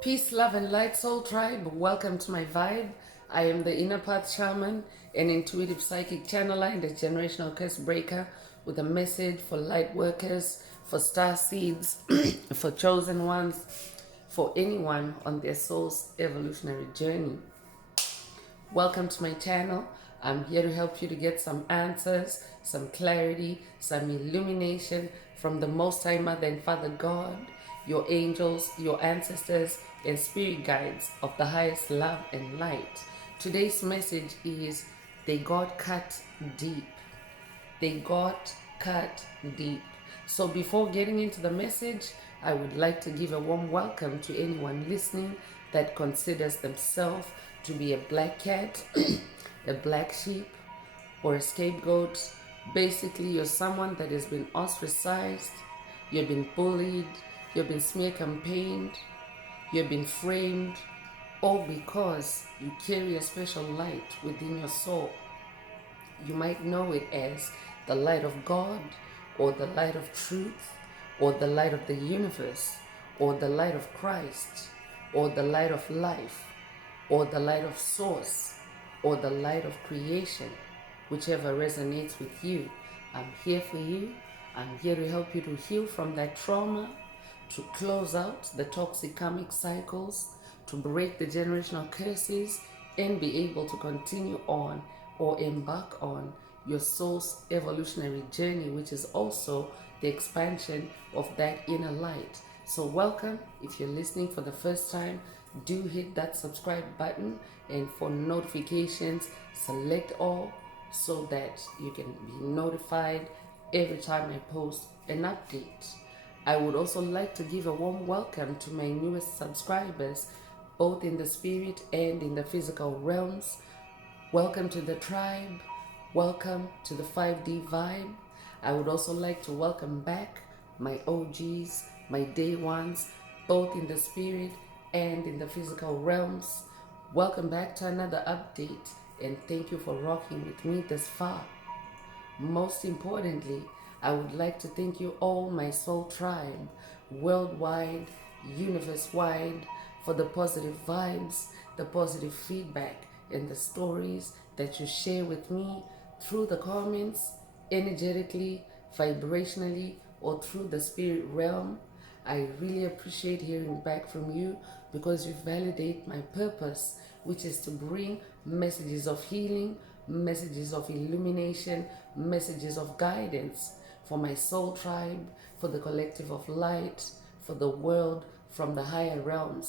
Peace, love, and light, soul tribe. Welcome to my vibe. I am the inner path shaman, an intuitive psychic channeler, and a generational curse breaker with a message for light workers, for star seeds, for chosen ones, for anyone on their soul's evolutionary journey. Welcome to my channel. I'm here to help you to get some answers, some clarity, some illumination from the Most High Mother and Father God, your angels, your ancestors, and spirit guides of the highest love and light. Today's message is they got cut deep. They got cut deep. So before getting into the message, I would like to give a warm welcome to anyone listening that considers themselves to be a black cat, a black sheep, or a scapegoat. Basically, you're someone that has been ostracized, you've been bullied, you've been smear campaigned, you've been framed, all because you carry a special light within your soul. You might know it as the light of God, or the light of truth, or the light of the universe, or the light of Christ, or the light of life, or the light of source, or the light of creation, whichever resonates with you. I'm here for you. I'm here to help you to heal from that trauma, to close out the toxic karmic cycles, to break the generational curses, and be able to continue on or embark on your soul's evolutionary journey, which is also the expansion of that inner light. So welcome. If you're listening for the first time, do hit that subscribe button, and for notifications, select all so that you can be notified every time I post an update. I would also like to give a warm welcome to my newest subscribers, both in the spirit and in the physical realms. Welcome to the tribe. Welcome to the 5D vibe. I would also like to welcome back my OGs, my day ones, both in the spirit and in the physical realms. Welcome back to another update, and thank you for rocking with me this far. Most importantly, I would like to thank you all, my soul tribe, worldwide, universe-wide, for the positive vibes, the positive feedback, and the stories that you share with me through the comments, energetically, vibrationally, or through the spirit realm. I really appreciate hearing back from you because you validate my purpose, which is to bring messages of healing, messages of illumination, messages of guidance for my soul tribe, for the collective of light, for the world from the higher realms.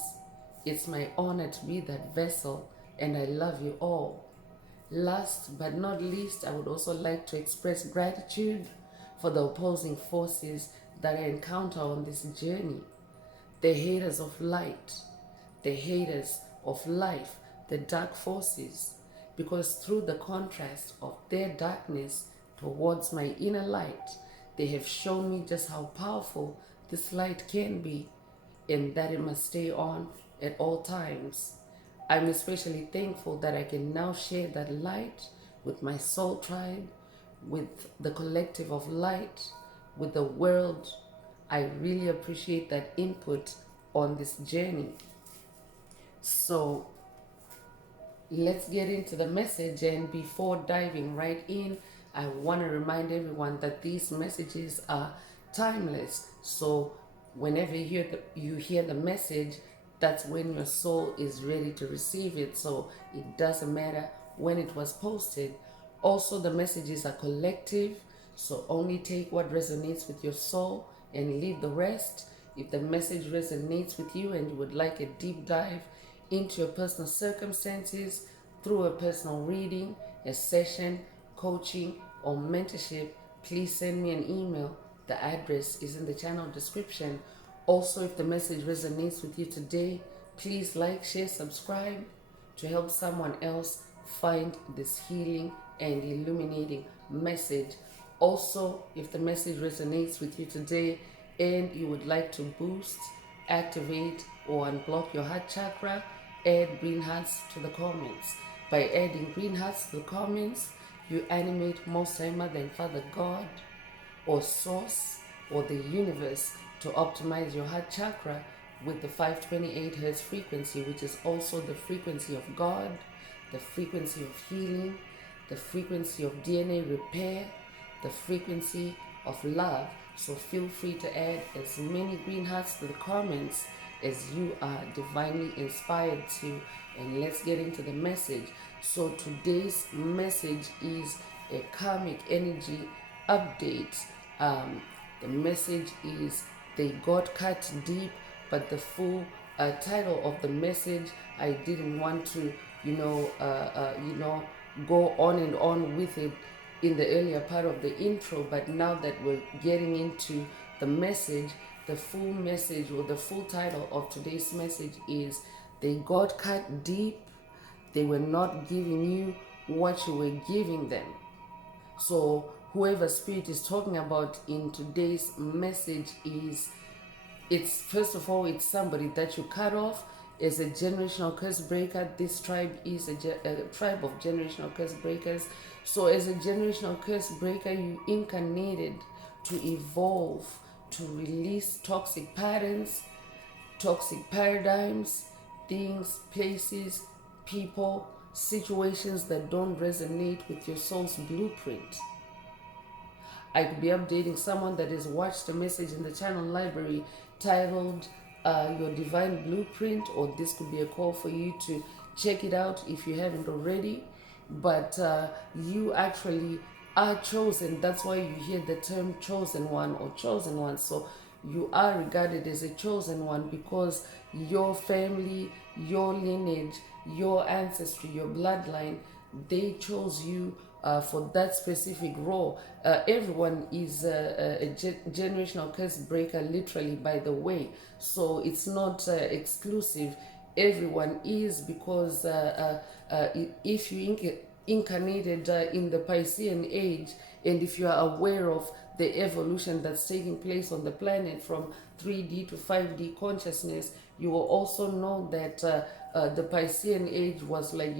It's my honor to be that vessel, and I love you all. Last but not least, I would also like to express gratitude for the opposing forces that I encounter on this journey. The haters of light, the haters of life, the dark forces, because through the contrast of their darkness towards my inner light, they have shown me just how powerful this light can be, and that it must stay on at all times. I'm especially thankful that I can now share that light with my soul tribe, with the collective of light, with the world. I really appreciate that input on this journey. So let's get into the message, and before diving right in, I want to remind everyone that these messages are timeless. So whenever you hear the message, that's when your soul is ready to receive it. So it doesn't matter when it was posted. Also, the messages are collective, so only take what resonates with your soul and leave the rest. If the message resonates with you and you would like a deep dive into your personal circumstances through a personal reading, a session, coaching, or mentorship, please send me an email. The address is in the channel description. Also, if the message resonates with you today, please like, share, subscribe to help someone else find this healing and illuminating message. Also, if the message resonates with you today and you would like to boost, activate, or unblock your heart chakra, add green hearts to the comments. By adding green hearts to the comments, you animate Most High Mother and Father God, or Source, or the universe to optimize your heart chakra with the 528 hertz frequency, which is also the frequency of God, the frequency of healing, the frequency of DNA repair, the frequency of love. So feel free to add as many green hearts to the comments as you are divinely inspired to. And let's get into the message. So today's message is a karmic energy update. The message is they got cut deep, but the full title of the message, I didn't want to, go on and on with it in the earlier part of the intro. But now that we're getting into the message, the full message or the full title of today's message is they got cut deep. They were not giving you what you were giving them. So whoever spirit is talking about in today's message is, it's first of all, it's somebody that you cut off as a generational curse breaker. This tribe is a tribe of generational curse breakers. So as a generational curse breaker, you incarnated to evolve, to release toxic patterns, toxic paradigms, things, places, people, situations that don't resonate with your soul's blueprint. I could be updating someone that has watched a message in the channel library titled Your Divine Blueprint, or this could be a call for you to check it out if you haven't already. But you actually are chosen. That's why you hear the term chosen one or chosen one. So you are regarded as a chosen one because your family, your lineage, your ancestry, your bloodline, they chose you for that specific role. Everyone is a generational curse breaker, literally, by the way. So it's not exclusive. Everyone is, because if you incarnated in the Piscean age, and if you are aware of the evolution that's taking place on the planet from 3D to 5D consciousness, you will also know that the Piscean age was like,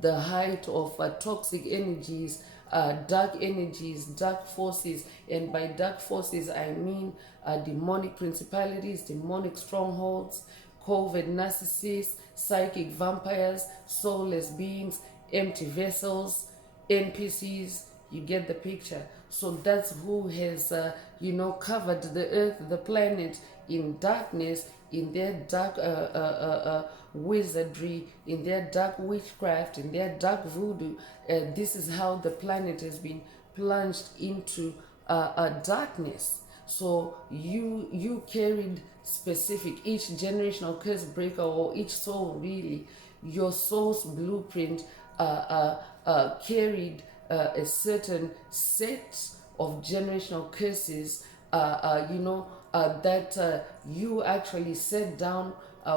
the height of toxic energies, dark energies, dark forces. And by dark forces, I mean demonic principalities, demonic strongholds, covert narcissists, psychic vampires, soulless beings, empty vessels, NPCs. You get the picture. So that's who has, covered the earth, the planet, in darkness, in their dark wizardry, in their dark witchcraft, in their dark voodoo. This is how the planet has been plunged into darkness. So you carried specific, each generational curse breaker, or each soul really, your soul's blueprint carried a certain set of generational curses, that you actually set down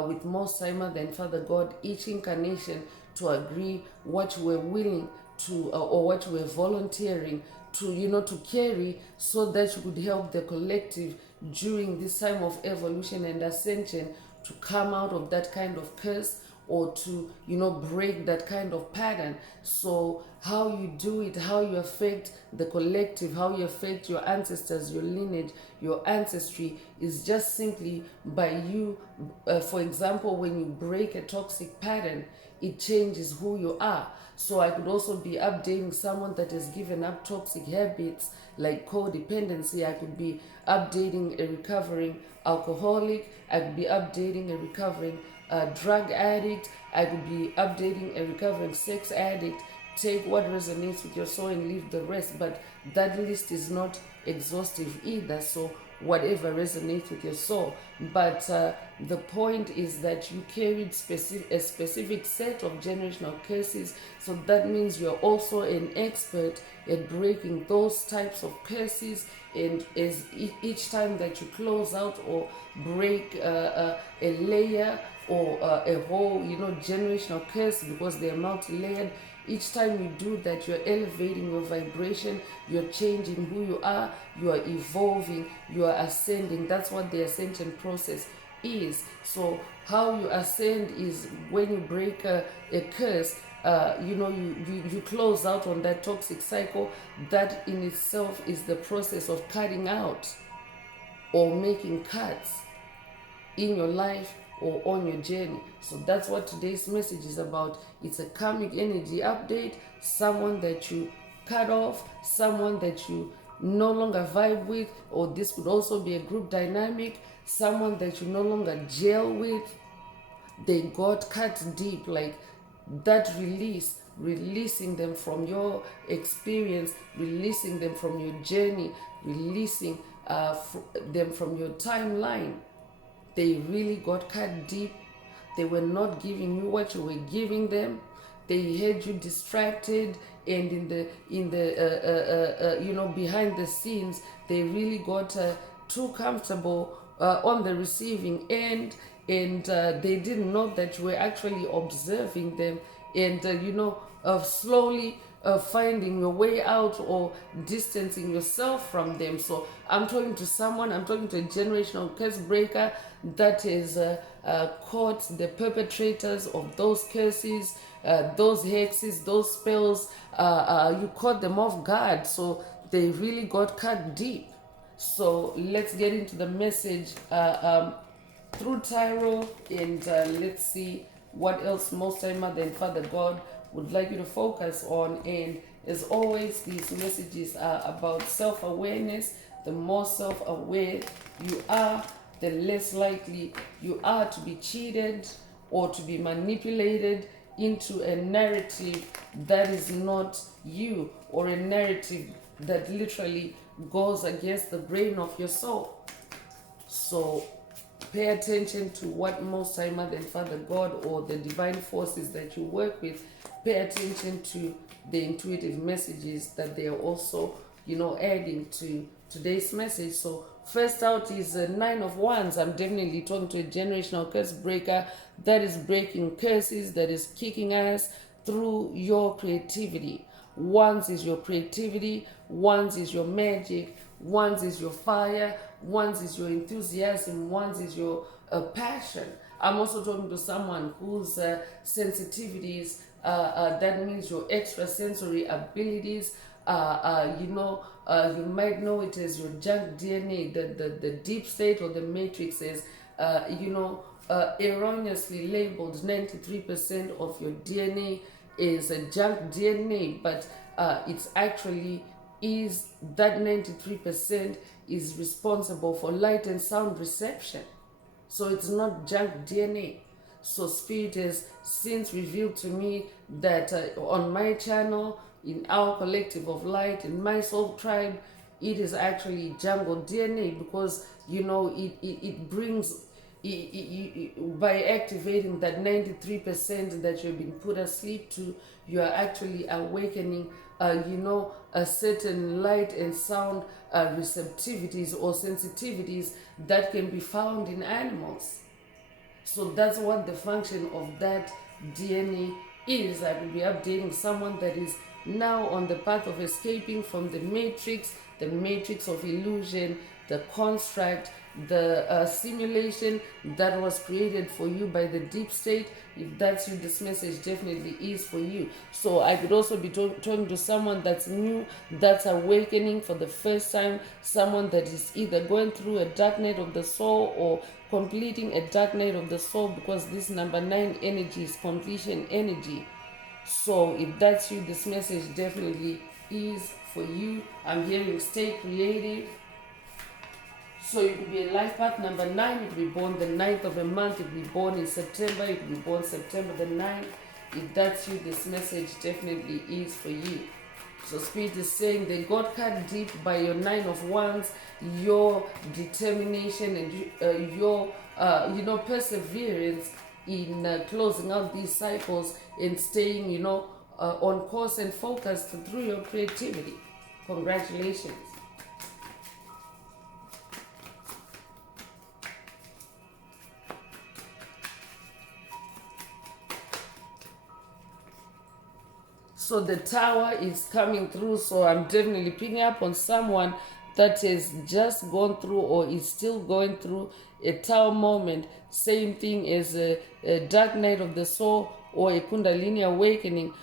with Most High Mother and Father God, each incarnation, to agree what you were willing to, or what you were volunteering to, to carry, so that you could help the collective during this time of evolution and ascension to come out of that kind of curse, or to break that kind of pattern. So how you do it, how you affect the collective, how you affect your ancestors, your lineage, your ancestry, is just simply by you. For example, when you break a toxic pattern, it changes who you are. So I could also be updating someone that has given up toxic habits like codependency. I could be updating a recovering alcoholic. I could be updating a recovering drug addict. I could be updating a recovering sex addict. Take what resonates with your soul and leave the rest. But that list is not exhaustive either. So whatever resonates with your soul. But the point is that you carried a specific set of generational curses. So that means you're also an expert at breaking those types of curses. And as each time that you close out or break a layer or a whole, generational curse, because they're multi-layered, each time you do that, you're elevating your vibration, you're changing who you are, you are evolving, you are ascending. That's what the ascension process is. So how you ascend is when you break a curse, you close out on that toxic cycle. That in itself is the process of cutting out or making cuts. in your life or on your journey. So that's what today's message is about. It's a karmic energy update. Someone that you cut off, someone that you no longer vibe with, or this could also be a group dynamic, someone that you no longer gel with. They got cut deep, like that release, releasing them from your experience, releasing them from your journey, releasing them from your timeline. They really got cut deep. They were not giving you what you were giving them. They had you distracted, and in the behind the scenes, they really got too comfortable on the receiving end, and they didn't know that you were actually observing them, and slowly finding your way out or distancing yourself from them. So I'm talking to someone, I'm talking to a generational curse breaker that is caught the perpetrators of those curses, those hexes, those spells. You caught them off guard, so they really got cut deep. So let's get into the message through tarot, and let's see what else Most High Mother and Father God would like you to focus on. And as always, these messages are about self-awareness. The more self-aware you are, the less likely you are to be cheated or to be manipulated into a narrative that is not you, or a narrative that literally goes against the brain of your soul. So pay attention to what Most High Mother and Father God, or the divine forces that you work with, pay attention to the intuitive messages that they are also, adding to today's message. So first out is Nine of Wands. I'm definitely talking to a generational curse breaker that is breaking curses, that is kicking ass through your creativity. Wands is your creativity. Wands is your magic. Wands is your fire. Wands is your enthusiasm. Wands is your passion. I'm also talking to someone whose sensitivities, that means your extrasensory abilities, you might know it as your junk DNA. The deep state or the matrix is, erroneously labeled 93% of your DNA is a junk DNA, but it's actually is that 93% is responsible for light and sound reception. So it's not junk DNA. So Spirit has since revealed to me that on my channel, in our collective of light, in my soul tribe, it is actually jungle DNA, because it brings by activating that 93% that you've been put asleep to, you are actually awakening a certain light and sound receptivities or sensitivities that can be found in animals. So that's what the function of that DNA is. I will be updating someone that is now on the path of escaping from the matrix of illusion, the construct, the simulation that was created for you by the deep state. If that's you, this message definitely is for you. So I could also be talking to someone that's new, that's awakening for the first time, someone that is either going through a dark night of the soul or completing a dark night of the soul, because this number 9 energy is completion energy. So if that's you, this message definitely is for you. I'm hearing stay creative. So you could be a life path number 9, you could be born the 9th of a month, you could be born in September, you could be born September the 9th. If that's you, this message definitely is for you. So Spirit is saying they got cut deep by your 9 of Wands, your determination and your perseverance in closing out these cycles and staying on course and focused through your creativity. Congratulations. So the Tower is coming through. So I'm definitely picking up on someone that has just gone through or is still going through a Tower moment. Same thing as a dark night of the soul or a Kundalini awakening.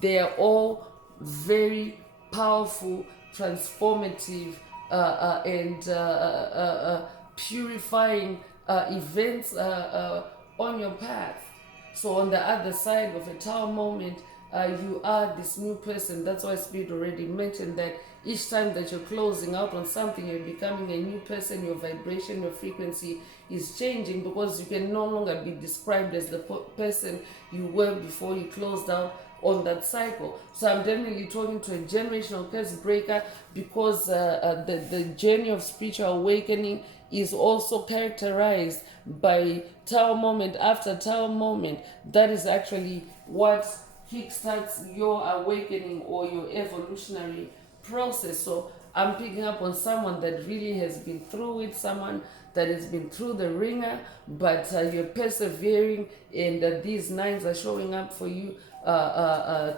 They are all very powerful, transformative, and purifying events on your path. So on the other side of a tower moment, you are this new person. That's why Spirit already mentioned that each time that you're closing out on something, you're becoming a new person. Your vibration, your frequency is changing, because you can no longer be described as the person you were before you closed out on that cycle. So I'm definitely talking to a generational curse breaker, because the journey of spiritual awakening is also characterized by tower moment after tower moment. That is actually what kickstarts your awakening or your evolutionary process. So I'm picking up on someone that really has been through it, someone that has been through the ringer, but you're persevering, and these nines are showing up for you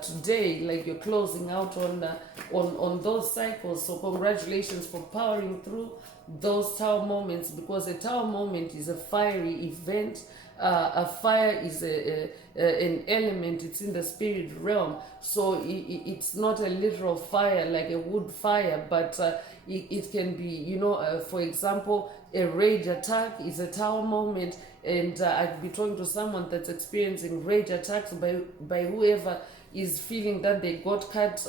today, like you're closing out on those cycles. So congratulations for powering through those tower moments, because a tower moment is a fiery event. A fire is an element, it's in the spirit realm, so it's not a literal fire like a wood fire, but it can be, for example, a rage attack is a tower moment. And I could be talking to someone that's experiencing rage attacks by whoever is feeling that they got cut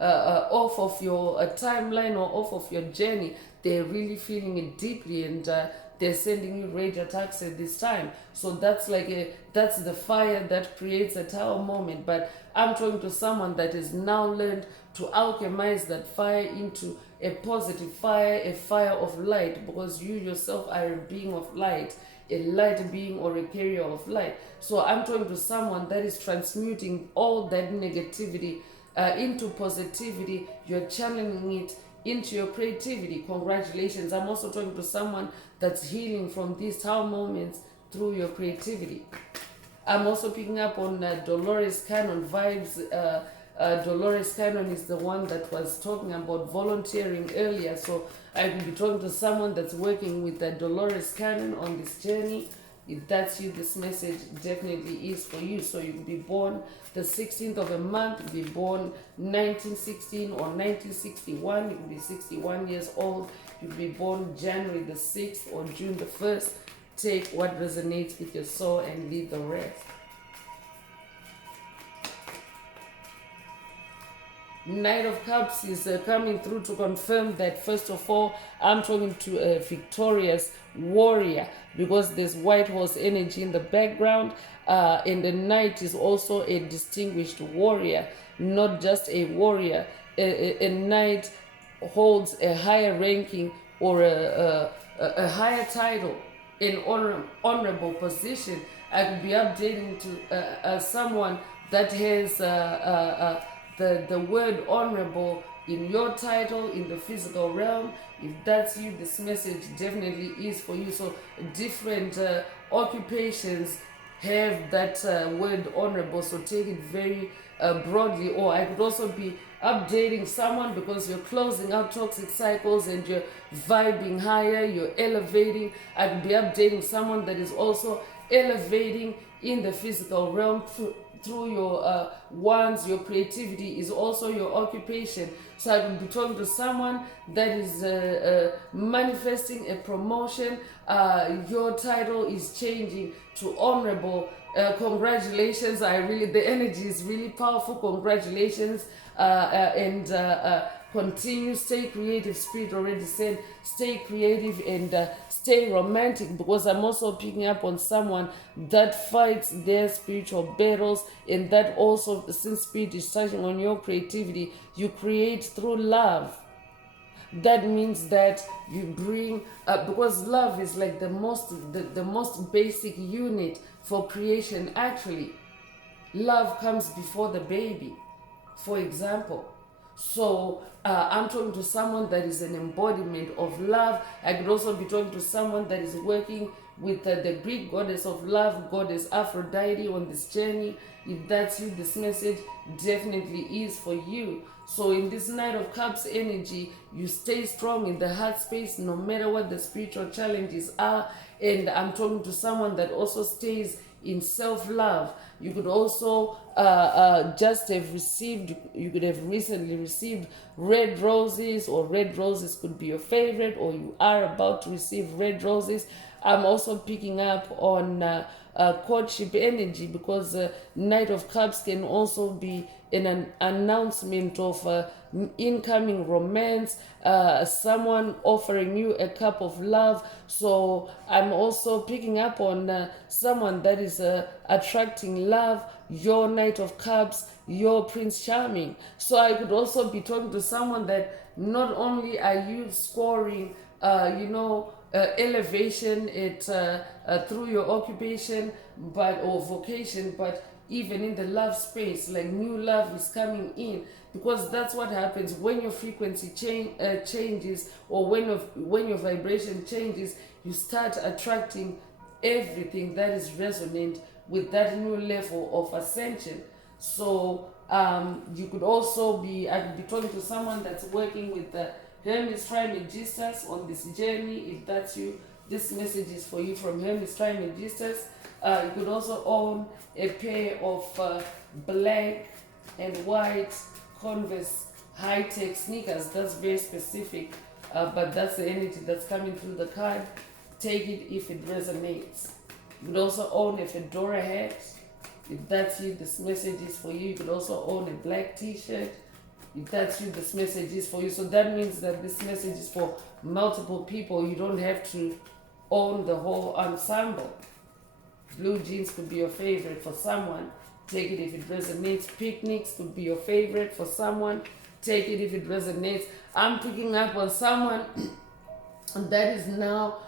off of your timeline or off of your journey. They're really feeling it deeply, and they're sending you rage attacks at this time. So that's that's the fire that creates a tower moment. But I'm talking to someone that has now learned to alchemize that fire into a positive fire, a fire of light, because you yourself are a being of light, a light being or a carrier of light. So I'm talking to someone that is transmuting all that negativity into positivity. You're channeling it into your creativity. Congratulations. I'm also talking to someone that's healing from these tower moments through your creativity. I'm also picking up on Dolores Cannon vibes. Dolores Cannon is the one that was talking about volunteering earlier. So I will be talking to someone that's working with Dolores Cannon on this journey. If that's you, this message definitely is for you. So you could be born the 16th of a month, you could be born 1916 or 1961, you could be 61 years old, you could be born January the 6th or June the 1st. Take what resonates with your soul and leave the rest. Knight of Cups is coming through to confirm that, first of all, I'm talking to a victorious warrior, because there's white horse energy in the background, and the knight is also a distinguished warrior, not just a warrior. A knight holds a higher ranking or a higher title, an honorable position. I could be updating to someone that has the word honorable in your title in the physical realm. If that's you, this message definitely is for you. So different occupations have that word honorable, so take it very broadly. Or I could also be updating someone because you're closing out toxic cycles and you're vibing higher, you're elevating. I could be updating someone that is also elevating in the physical realm through your wands. Your creativity is also your occupation. So I will be talking to someone that is manifesting a promotion. Your title is changing to honorable. Congratulations. The energy is really powerful. Congratulations. And continue, stay creative. Spirit already said stay creative and stay romantic, because I'm also picking up on someone that fights their spiritual battles, and that also, since Spirit is touching on your creativity, you create through love. That means that you bring because love is like the most basic unit for creation. Actually, love comes before the baby, for example. So I'm talking to someone that is an embodiment of love. I could also be talking to someone that is working with the Greek goddess of love, goddess Aphrodite, on this journey. If that's you, this message definitely is for you. So in this Knight of Cups energy, you stay strong in the heart space no matter what the spiritual challenges are. And I'm talking to someone that also stays in self-love. You could also just have received, you could have recently received red roses, or red roses could be your favorite, or you are about to receive red roses. I'm also picking up on courtship energy, because Knight of Cups can also be an announcement of incoming romance, someone offering you a cup of love. So I'm also picking up on someone that is attracting love, your Knight of Cups, your Prince Charming. So I could also be talking to someone that not only are you scoring, elevation through your occupation, or vocation, but even in the love space, like new love is coming in, because that's what happens when your frequency changes, or when your vibration changes. You start attracting everything that is resonant with that new level of ascension. So you could also be, I could be talking to someone that's working with the Hermes Trismegistus on this journey. If that's you, this message is for you from Hermes Trismegistus. You could also own a pair of black and white Converse high-tech sneakers. That's very specific, but that's the energy that's coming through the card. Take it if it resonates. You could also own a fedora hat. If that's you, this message is for you. You could also own a black t-shirt. If that's you, this message is for you. So that means that this message is for multiple people. You don't have to own the whole ensemble. Blue jeans could be your favorite for someone. Take it if it resonates. Picnics could be your favorite for someone. Take it if it resonates. I'm picking up on someone that is now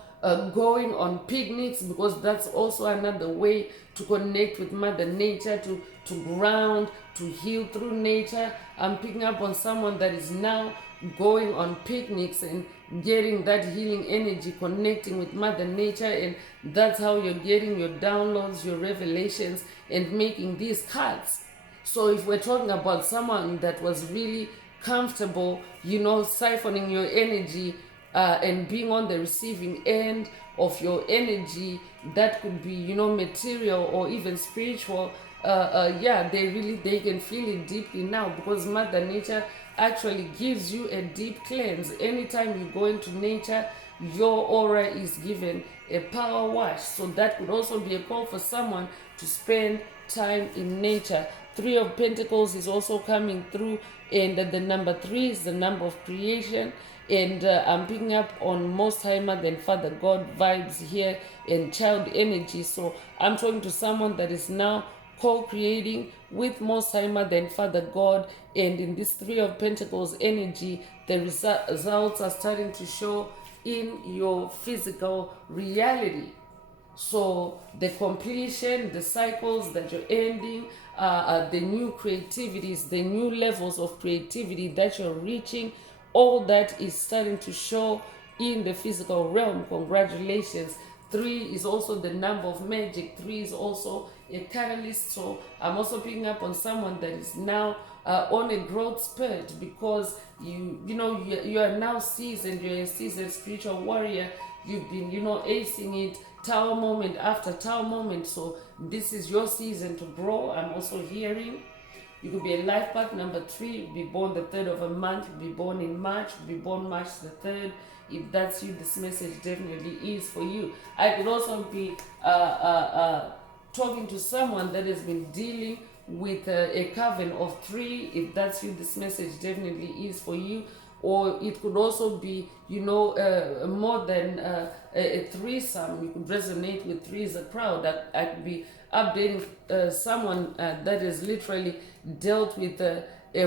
going on picnics, because that's also another way to connect with Mother Nature, to ground, to heal through nature. I'm picking up on someone that is now going on picnics and getting that healing energy, connecting with Mother Nature, and that's how you're getting your downloads, your revelations, and making these cards. So if we're talking about someone that was really comfortable, siphoning your energy and being on the receiving end of your energy, that could be, material or even spiritual. They can feel it deeply now, because Mother Nature actually gives you a deep cleanse. Anytime you go into nature, your aura is given a power wash. So that could also be a call for someone to spend time in nature. 3 of Pentacles is also coming through, and the number 3 is the number of creation. And I'm picking up on Most High Mother and Father God vibes here, and child energy. So I'm talking to someone that is now co-creating with Most High Mother and Father God. And in this 3 of Pentacles energy, the results are starting to show in your physical reality. So the completion, the cycles that you're ending, the new creativities, the new levels of creativity that you're reaching, all that is starting to show in the physical realm. Congratulations. 3 is also the number of magic. 3 is also a catalyst. So I'm also picking up on someone that is now on a growth spurt, because you are now seasoned. You're a seasoned spiritual warrior. You've been acing it tower moment after tower moment. So this is your season to grow. I'm also hearing you could be a life path number 3, be born the 3rd of a month, be born in March, be born March the 3rd. If that's you, this message definitely is for you. I could also be talking to someone that has been dealing with a coven of 3. If that's you, this message definitely is for you. Or it could also be, more than a threesome. You could resonate with 3 as a crowd. I could be updating someone that has literally dealt with a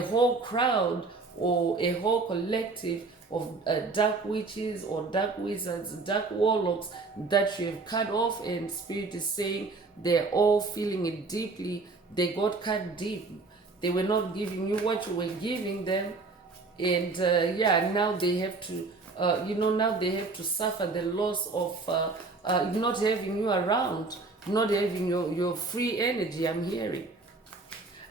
whole crowd or a whole collective of dark witches or dark wizards, dark warlocks that you have cut off, and Spirit is saying they're all feeling it deeply. They got cut deep. They were not giving you what you were giving them, and now they have to now they have to suffer the loss of not having you around, not having your free energy. I'm hearing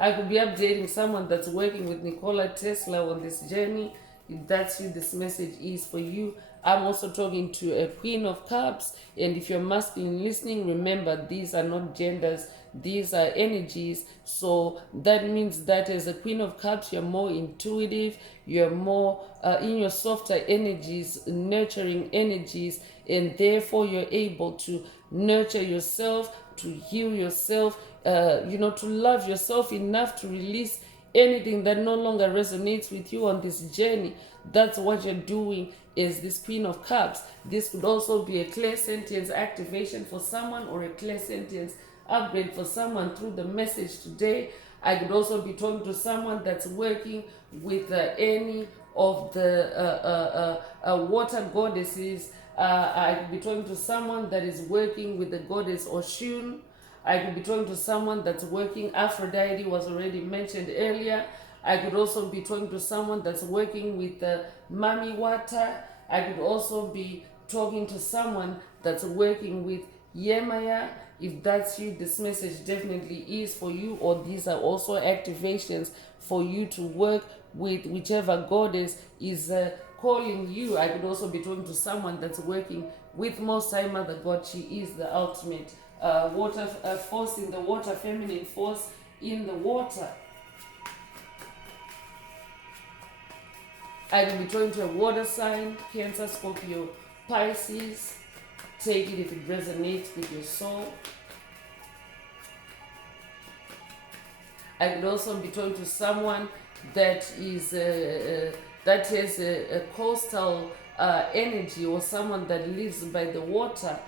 I could be updating someone that's working with Nikola Tesla on this journey. If that's you, this message is for you. I'm also talking to a Queen of Cups. And if you're masculine listening, remember these are not genders, these are energies. So that means that as a Queen of Cups, you're more intuitive, you're more in your softer energies, nurturing energies, and therefore you're able to nurture yourself, to heal yourself, to love yourself enough to release anything that no longer resonates with you on this journey. That's what you're doing is this Queen of Cups. This could also be a clear sentence activation for someone or a clear sentence upgrade for someone through the message today. I could also be talking to someone that's working with any of the water goddesses. I could be talking to someone that is working with the goddess Oshun. I could be talking to someone that's working, Aphrodite was already mentioned earlier. I could also be talking to someone that's working with Mami Water. I could also be talking to someone that's working with Yemaya. If that's you, this message definitely is for you, or these are also activations for you to work with whichever goddess is calling you. I could also be talking to someone that's working with Most High Mother God. She is the ultimate water force in the water, feminine force in the water. I could be talking to a water sign, Cancer, Scorpio, Pisces. Take it if it resonates with your soul. I could also be talking to someone that is that has a coastal energy, or someone that lives by the water.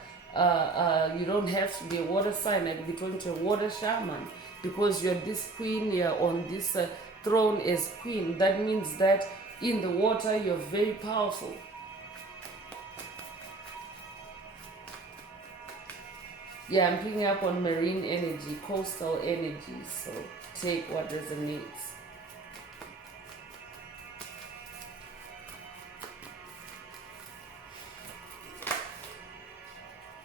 You don't have to be a water sign. I could be talking to a water shaman, because you're this queen, you're on this throne as queen. That means that in the water you're very powerful. Yeah, I'm picking up on marine energy, coastal energy. So take what resonates.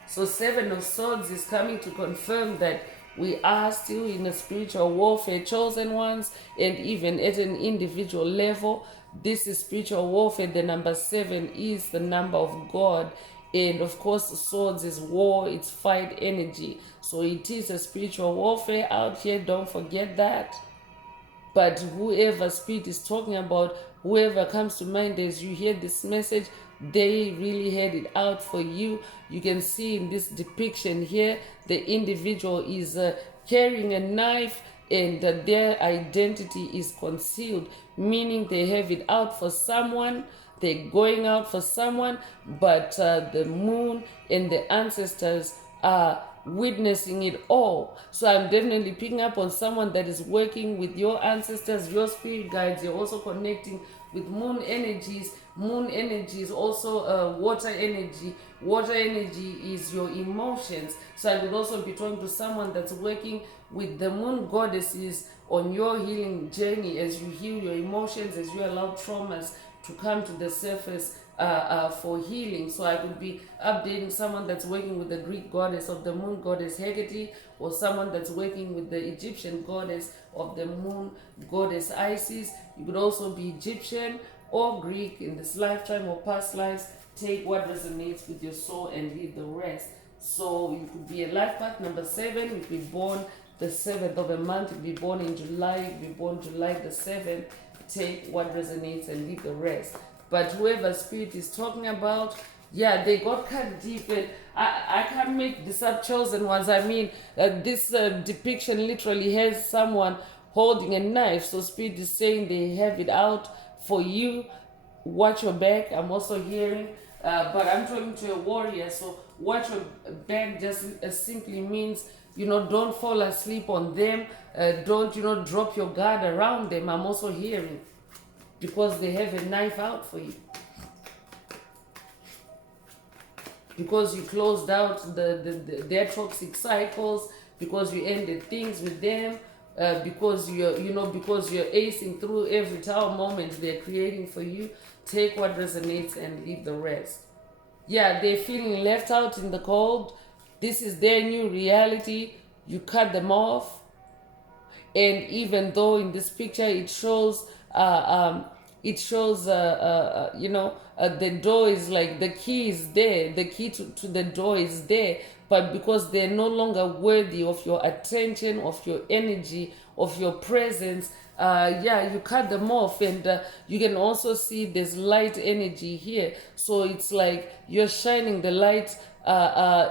So Seven of Swords is coming to confirm that we are still in a spiritual warfare, chosen ones, and even at an individual level. This is spiritual warfare. The number 7 is the number of God. And of course, swords is war, it's fight energy. So it is a spiritual warfare out here. Don't forget that. But whoever Spirit is talking about, whoever comes to mind as you hear this message, they really had it out for you. You can see in this depiction here, the individual is carrying a knife, and their identity is concealed, meaning they have it out for someone. They're going out for someone, but the moon and the ancestors are witnessing it all. So I'm definitely picking up on someone that is working with your ancestors, your spirit guides. You're also connecting with moon energies. Moon energy is also water energy. Water energy is your emotions. So I could also be talking to someone that's working with the moon goddesses on your healing journey, as you heal your emotions, as you allow traumas to come to the surface for healing. So I could be updating someone that's working with the Greek goddess of the moon, goddess Hecate, or someone that's working with the Egyptian goddess of the moon, goddess Isis. You could also be Egyptian or Greek in this lifetime or past lives. Take what resonates with your soul and leave the rest. So you could be a life path number 7. You could be born the 7th of a month. You could be born in July. You could be born July the 7th. Take what resonates and leave the rest. But whoever Spirit is talking about, yeah, they got cut deep. And I can't make this up, chosen ones. I mean, this depiction literally has someone holding a knife. So Spirit is saying they have it out for you. Watch your back. I'm also hearing, but I'm talking to a warrior. So watch your back just simply means, don't fall asleep on them. Don't, drop your guard around them. I'm also hearing, because they have a knife out for you. Because you closed out their toxic cycles, because you ended things with them, because you're acing through every tower moment they're creating for you. Take what resonates and leave the rest. Yeah, they're feeling left out in the cold. This is their new reality. You cut them off. And even though in this picture it shows it shows the door is like, the key is there, the key to the door is there, but because they're no longer worthy of your attention, of your energy, of your presence, you cut them off. And you can also see there's light energy here, so it's like you're shining the light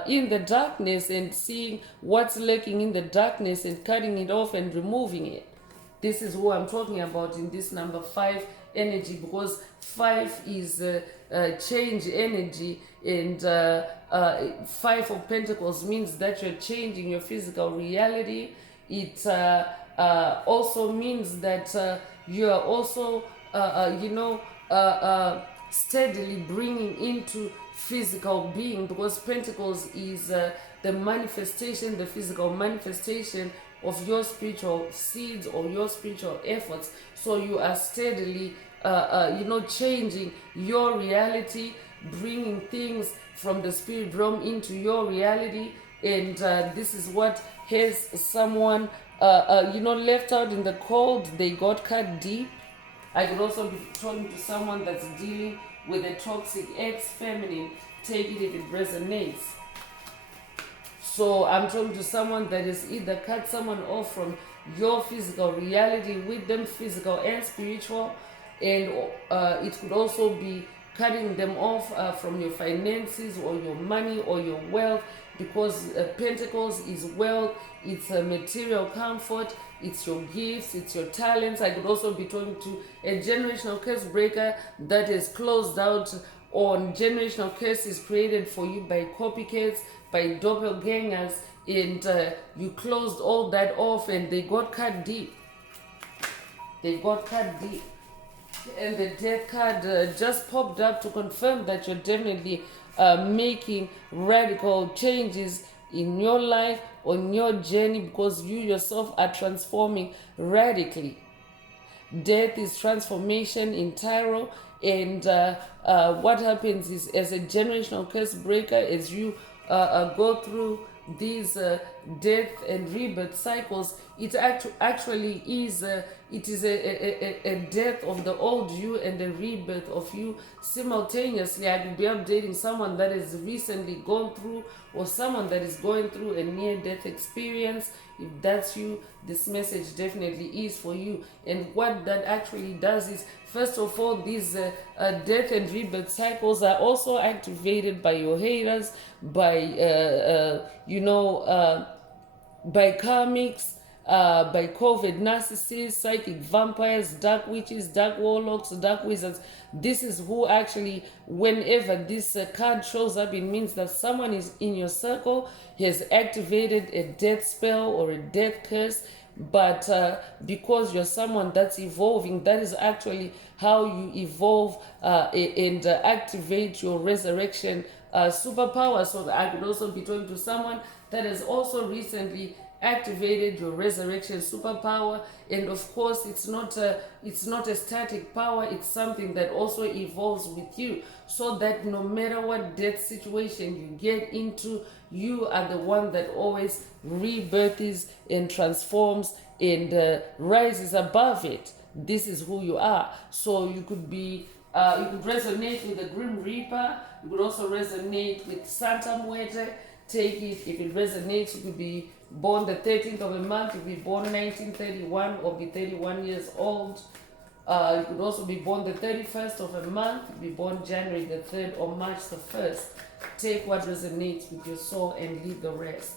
in the darkness and seeing what's lurking in the darkness and cutting it off and removing it. This is who I'm talking about in this number 5 energy, because 5 is change energy, and 5 of Pentacles means that you're changing your physical reality. It also means that you are also, steadily bringing into physical being, because Pentacles is the manifestation, the physical manifestation of your spiritual seeds or your spiritual efforts. So you are steadily changing your reality, bringing things from the spirit realm into your reality. And this is what has someone left out in the cold. They got cut deep. I could also be talking to someone that's dealing with a toxic ex-feminine. Take it if it resonates. So I'm talking to someone that has either cut someone off from your physical reality with them, physical and spiritual, and it could also be cutting them off from your finances or your money or your wealth, because Pentacles is wealth, it's a material comfort, it's your gifts, it's your talents. I could also be talking to a generational curse breaker that is closed out on generational curses created for you by copycats, by doppelgangers, and you closed all that off and they got cut deep. They got cut deep. And the death card just popped up to confirm that you're definitely making radical changes in your life, on your journey, because you yourself are transforming radically. Death is transformation in tarot, and what happens is, as a generational curse breaker, as you go through these death and rebirth cycles, it actually is a death of the old you and a rebirth of you simultaneously. I could be updating someone that has recently gone through, or someone that is going through a near-death experience. If that's you, this message definitely is for you. And what that actually does is, first of all, these death and rebirth cycles are also activated by your haters, by by karmics, by COVID narcissists, psychic vampires, dark witches, dark warlocks, dark wizards. This is who actually, whenever this card shows up, it means that someone is in your circle, has activated a death spell or a death curse. But because you're someone that's evolving, that is actually how you evolve and activate your resurrection superpower. So I could also be talking to someone that has also recently activated your resurrection superpower. And of course, it's not a static power, it's something that also evolves with you, so that no matter what death situation you get into, you are the one that always rebirths and transforms and rises above it. This is who you are. So you could be you could resonate with the Grim Reaper. You could also resonate with Santa Muerte. Take it if it resonates. You could be born the 13th of a month. You could be born 1931 or be 31 years old. You could also be born the 31st of a month. You could be born January the 3rd or March the 1st. Take what resonates with your soul and leave the rest.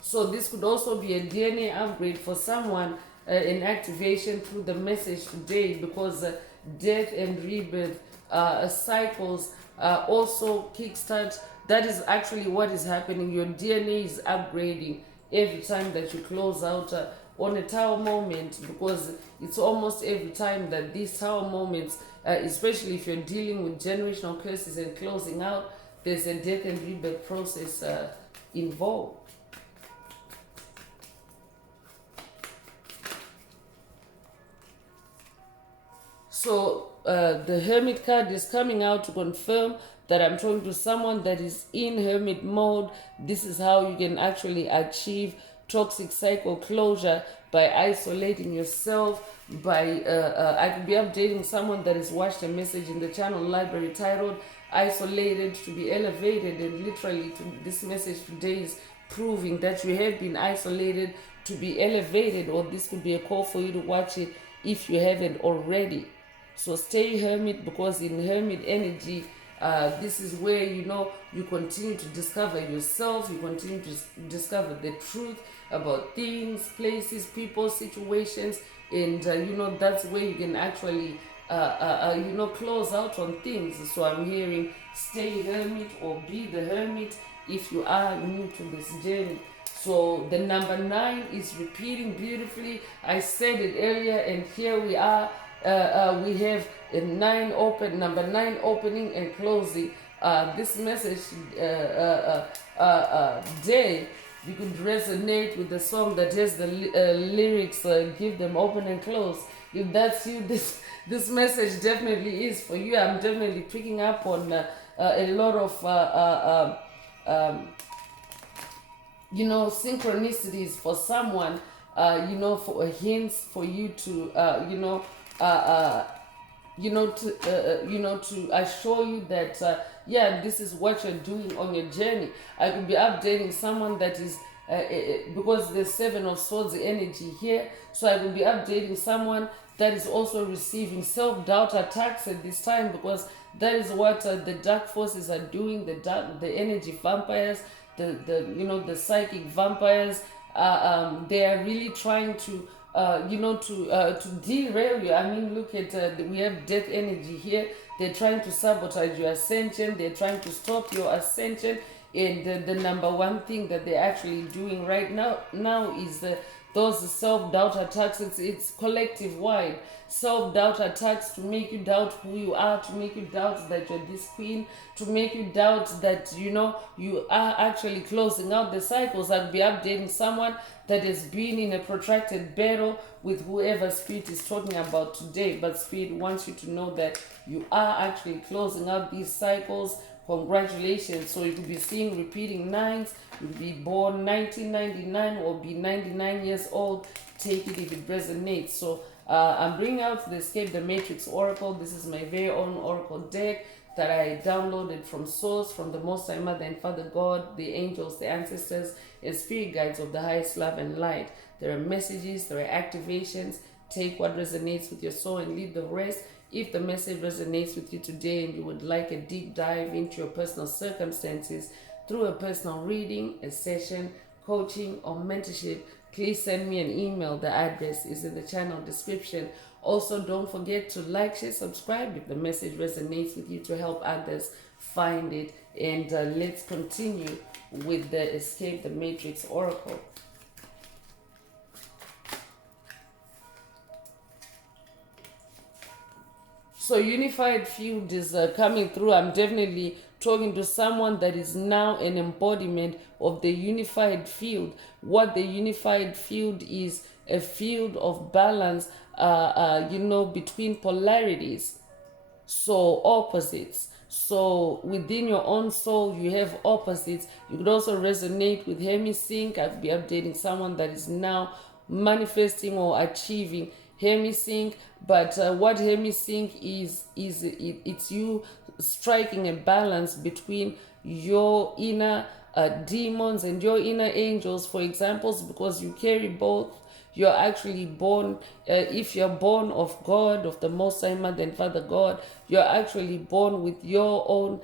So this could also be a DNA upgrade for someone, an activation through the message today, because death and rebirth cycles also kickstart. That is actually what is happening. Your DNA is upgrading every time that you close out on a tower moment, because it's almost every time that these tower moments, especially if you're dealing with generational curses and closing out, there's a death and rebirth process involved. So the Hermit card is coming out to confirm that I'm talking to someone that is in hermit mode. This is how you can actually achieve toxic cycle closure by isolating yourself, by I could be updating someone that has watched a message in the channel library titled isolated to be elevated, and literally this message today is proving that you have been isolated to be elevated, or this could be a call for you to watch it if you haven't already. So stay hermit, because in hermit energy, this is where you continue to discover yourself, you continue to discover the truth about things, places, people, situations, and that's where you can actually close out on things. So I'm hearing stay hermit or be the hermit if you are new to this journey. So the number 9 is repeating beautifully. I said it earlier, and here we are. We have a number 9 opening and closing. This message day, you could resonate with the song that has the lyrics, give them open and close. If that's you, this message definitely is for you. I'm definitely picking up on a lot of synchronicities for someone, for hints for you to to assure you that this is what you're doing on your journey. I could be updating someone that is because there's 7 of Swords energy here, so I will be updating someone that is also receiving self-doubt attacks at this time, because that is what the dark forces are doing. The energy vampires, the psychic vampires, they are really trying to to derail you. I mean, look at we have death energy here. They're trying to sabotage your ascension. They're trying to stop your ascension. And the number 1 thing that they're actually doing right now is those self-doubt attacks. It's collective wide self-doubt attacks to make you doubt who you are, to make you doubt that you're this queen, to make you doubt that you are actually closing out the cycles. I'll be updating someone that has been in a protracted battle with whoever Spirit is talking about today, but Spirit wants you to know that you are actually closing out these cycles. Congratulations. So you could be seeing repeating 9s. You could be born 1999 or be 99 years old. Take it if it resonates. So I'm bringing out the Escape the Matrix Oracle. This is my very own Oracle deck that I downloaded from Source, from the Most High Mother and Father God, the angels, the ancestors, and spirit guides of the highest love and light. There are messages, there are activations. Take what resonates with your soul and leave the rest. If the message resonates with you today and you would like a deep dive into your personal circumstances through a personal reading, a session, coaching, or mentorship, please send me an email. The address is in the channel description. Also, don't forget to like, share, subscribe if the message resonates with you to help others find it. And let's continue with the Escape the Matrix Oracle. So unified field is coming through. I'm definitely talking to someone that is now an embodiment of the unified field. What the unified field is, a field of balance, between polarities, so opposites. So within your own soul, you have opposites. You could also resonate with hemisync. I'll be updating someone that is now manifesting or achieving hemisync. But what hemisync is it's you striking a balance between your inner demons and your inner angels, for examples, because you carry both. You're actually born, if you're born of God, of the Most High Mother and Father God, you're actually born with your own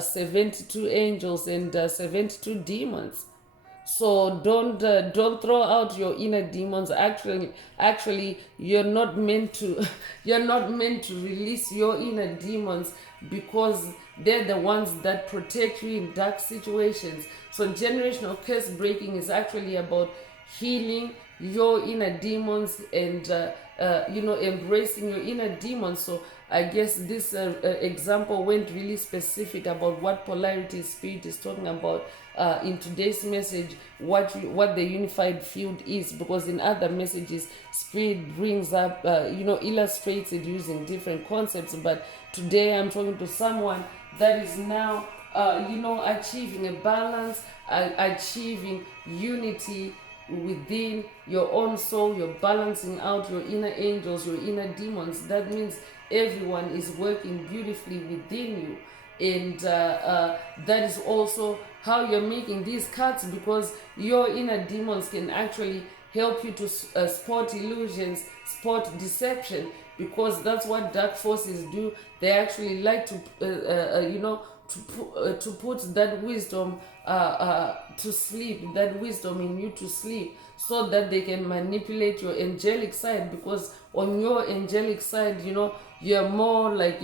72 angels and 72 demons. So don't throw out your inner demons. Actually, you're not meant to release your inner demons, because they're the ones that protect you in dark situations. So generational curse breaking is actually about healing your inner demons and embracing your inner demons. So I guess this example went really specific about what polarity Spirit is talking about in today's message, what the unified field is, because in other messages Spirit brings up illustrates it using different concepts. But today I'm talking to someone that is now achieving a balance, achieving unity within your own soul. You're balancing out your inner angels, your inner demons. That means everyone is working beautifully within you. And that is also how you're making these cuts, because your inner demons can actually help you to spot illusions, spot deception, because that's what dark forces do. They actually like to to put that wisdom to sleep, that wisdom in you to sleep, so that they can manipulate your angelic side. Because on your angelic side, you're more like,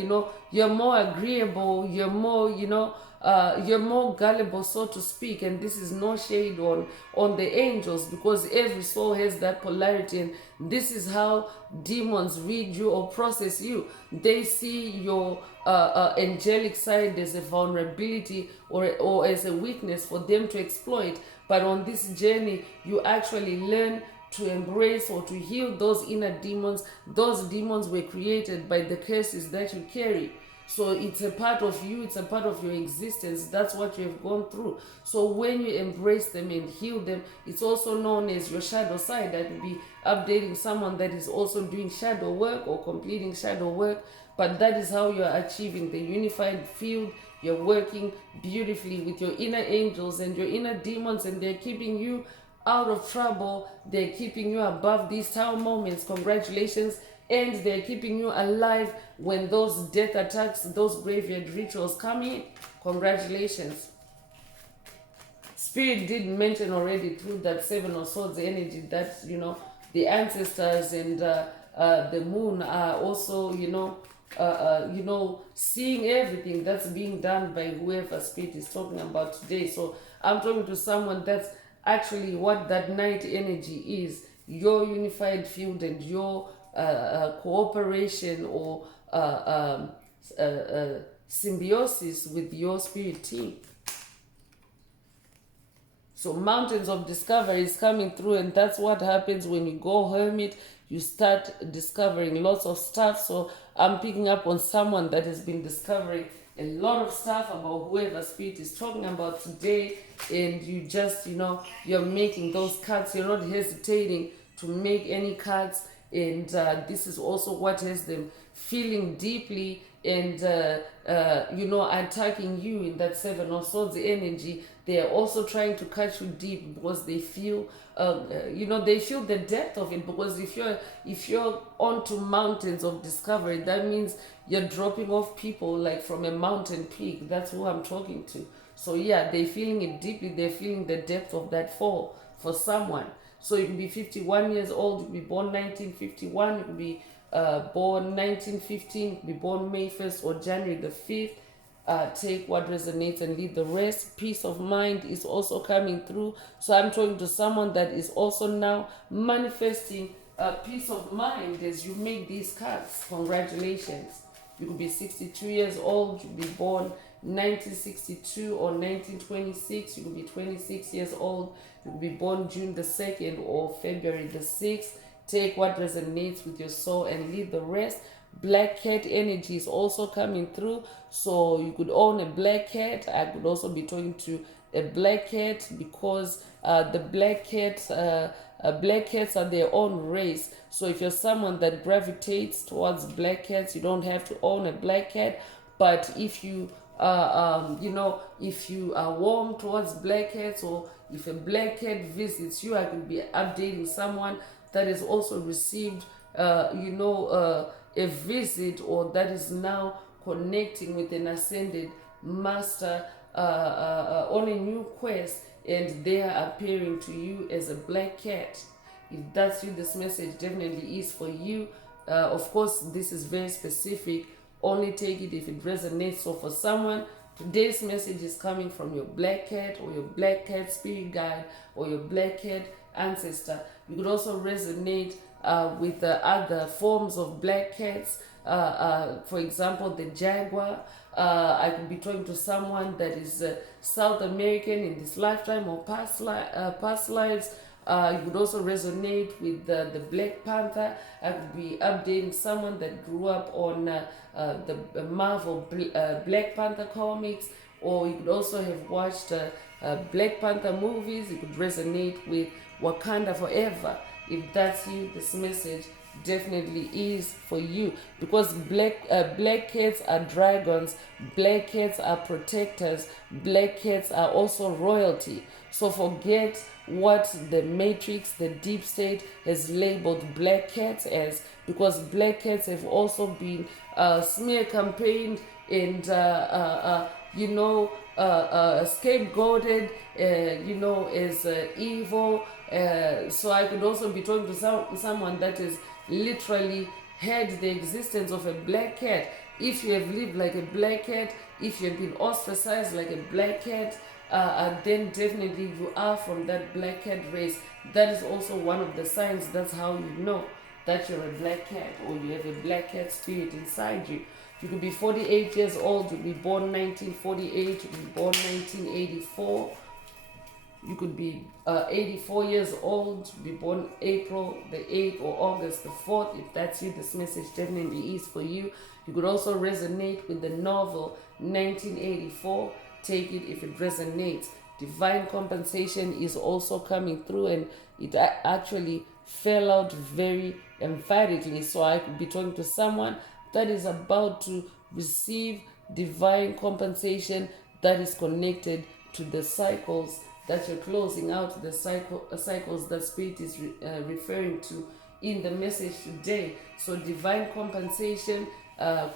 you're more agreeable, you're more, you're more gullible, so to speak. And this is no shade on the angels, because every soul has that polarity, and this is how demons read you or process you. They see your angelic side as a vulnerability, or as a weakness for them to exploit. But on this journey, you actually learn to embrace or to heal those inner demons. Those demons were created by the curses that you carry. So it's a part of you, it's a part of your existence. That's what you have gone through. So when you embrace them and heal them, it's also known as your shadow side. That will be updating someone that is also doing shadow work or completing shadow work. But that is how you are achieving the unified field. You're working beautifully with your inner angels and your inner demons, and they're keeping you out of trouble. They're keeping you above these tower moments. Congratulations. And they're keeping you alive when those death attacks, those graveyard rituals come in. Congratulations. Spirit did mention already through that Seven of Swords energy that, the ancestors and the moon are also, seeing everything that's being done by whoever Spirit is talking about today. So I'm talking to someone that's actually what that night energy is, your unified field and your cooperation or symbiosis with your spirit team. So mountains of discovery is coming through, and that's what happens when you go hermit. You start discovering lots of stuff. So I'm picking up on someone that has been discovering a lot of stuff about whoever Spirit is talking about today, and you just, you're making those cuts. You're not hesitating to make any cuts, and this is also what has them feeling deeply and attacking you in that Seven of Swords energy. They are also trying to catch you deep, because they feel they feel the depth of it. Because if you're onto mountains of discovery, that means you're dropping off people like from a mountain peak. That's who I'm talking to. So yeah, they're feeling it deeply. They're feeling the depth of that fall for someone. So you can be 51 years old, you can be born 1951, you can be born 1915, you can be born May 1st or January the 5th. Take what resonates and leave the rest. Peace of mind is also coming through. So I'm talking to someone that is also now manifesting peace of mind as you make these cards. Congratulations. You could be 62 years old, you could be born 1962 or 1926, you could be 26 years old, you could be born June the 2nd or February the 6th. Take what resonates with your soul and leave the rest. Black cat energy is also coming through. So you could own a black cat. I could also be talking to a black cat, because the black cats are their own race. So if you're someone that gravitates towards black cats, you don't have to own a black cat. But if you if you are warm towards black cats, or if a black cat visits you, I could be updating someone that has also received a visit, or that is now connecting with an ascended master on a new quest, and they are appearing to you as a black cat. If that's you, this message definitely is for you. Of course, this is very specific. Only take it if it resonates. So for someone, today's message is coming from your black cat, or your black cat spirit guide, or your black cat ancestor. You could also resonate with the other forms of black cats. For example, the jaguar. I could be talking to someone that is South American in this lifetime or past lives. You could also resonate with the Black Panther. I could be updating someone that grew up on the Marvel Black Panther comics, or you could also have watched Black Panther movies. You could resonate with Wakanda Forever. If that's you, this message definitely is for you, because black cats are dragons, black cats are protectors, black cats are also royalty. So forget what the matrix, the deep state, has labeled black cats as, because black cats have also been smear campaigned and scapegoated, as evil. So I could also be talking to someone that is literally had the existence of a black cat. If you have lived like a black cat, if you have been ostracized like a black cat, then definitely you are from that black cat race. That is also one of the signs. That's how you know that you're a black cat, or you have a black cat spirit inside you. You could be 48 years old, you could be born 1948, you could be born 1984. You could be 84 years old, be born April the 8th or August the 4th. If that's you, this message definitely is for you. You could also resonate with the novel 1984. Take it if it resonates. Divine compensation is also coming through, and it actually fell out very emphatically. So I could be talking to someone that is about to receive divine compensation that is connected to the cycles that you're closing out, the cycles that Spirit is referring to in the message today. So divine compensation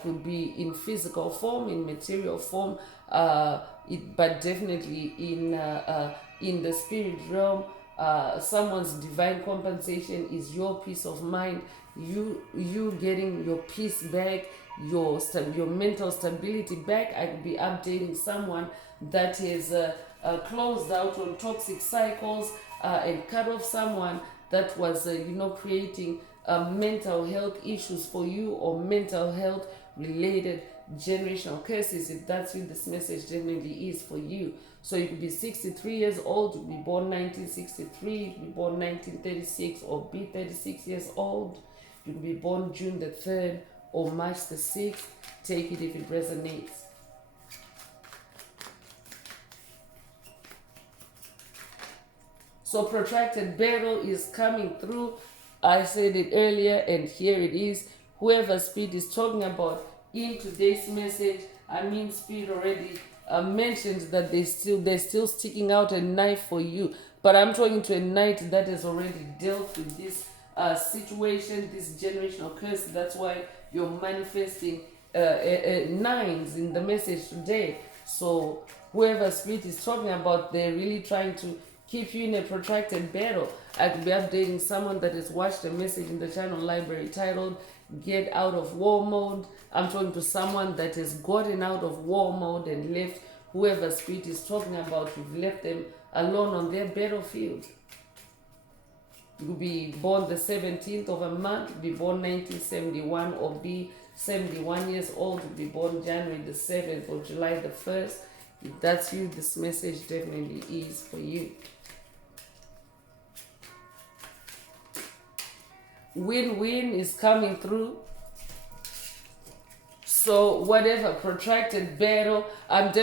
could be in physical form, in material form, but definitely in the spirit realm. Someone's divine compensation is your peace of mind, you getting your peace back, your mental stability back. I could be updating someone that is closed out on toxic cycles, and cut off someone that was creating mental health issues for you, or mental health related generational curses. If that's you, this message definitely is for you. So you could be 63 years old, you could be born 1963, you could be born 1936, or be 36 years old. You could be born June the 3rd or March the 6th. Take it if it resonates. So protracted battle is coming through. I said it earlier, and here it is. Whoever Spirit is talking about in today's message, Spirit already mentioned that they're still sticking out a knife for you. But I'm talking to a knight that has already dealt with this situation, this generational curse. That's why you're manifesting nines in the message today. So whoever Spirit is talking about, they're really trying to keep you in a protracted battle. I could be updating someone that has watched a message in the channel library titled Get Out of War Mode. I'm talking to someone that has gotten out of war mode and left whoever Spirit is talking about. You've left them alone on their battlefield. You could be born the 17th of a month, be born 1971, or be 71 years old, to be born January the 7th or July the 1st. If that's you, this message definitely is for you. Win-win is coming through. So whatever protracted battle,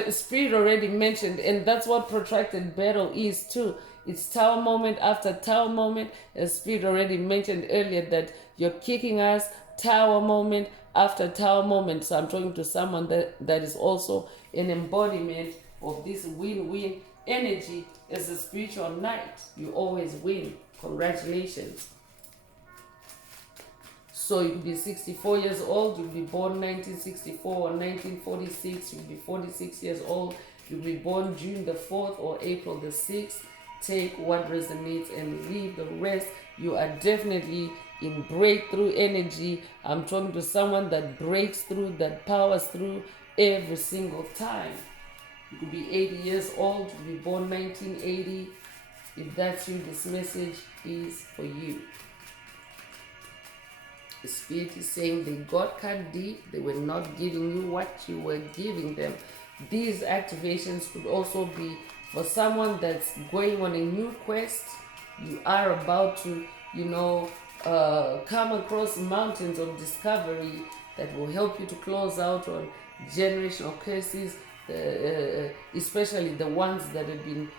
Spirit already mentioned, and that's what protracted battle is too. It's tower moment after tower moment, as Spirit already mentioned earlier, that you're kicking ass, tower moment after tower moment. So I'm talking to someone that is also an embodiment of this win-win energy. As a spiritual knight, you always win. Congratulations. So you could be 64 years old, you'll be born 1964 or 1946, you'll be 46 years old, you'll be born June the 4th or April the 6th. Take what resonates and leave the rest. You are definitely in breakthrough energy. I'm talking to someone that breaks through, that powers through every single time. You could be 80 years old, you could be born 1980. If that's you, this message is for you. The Spirit is saying they got cut deep. They were not giving you what you were giving them. These activations could also be for someone that's going on a new quest. You are about to, come across mountains of discovery that will help you to close out on generational curses. especially the ones that have been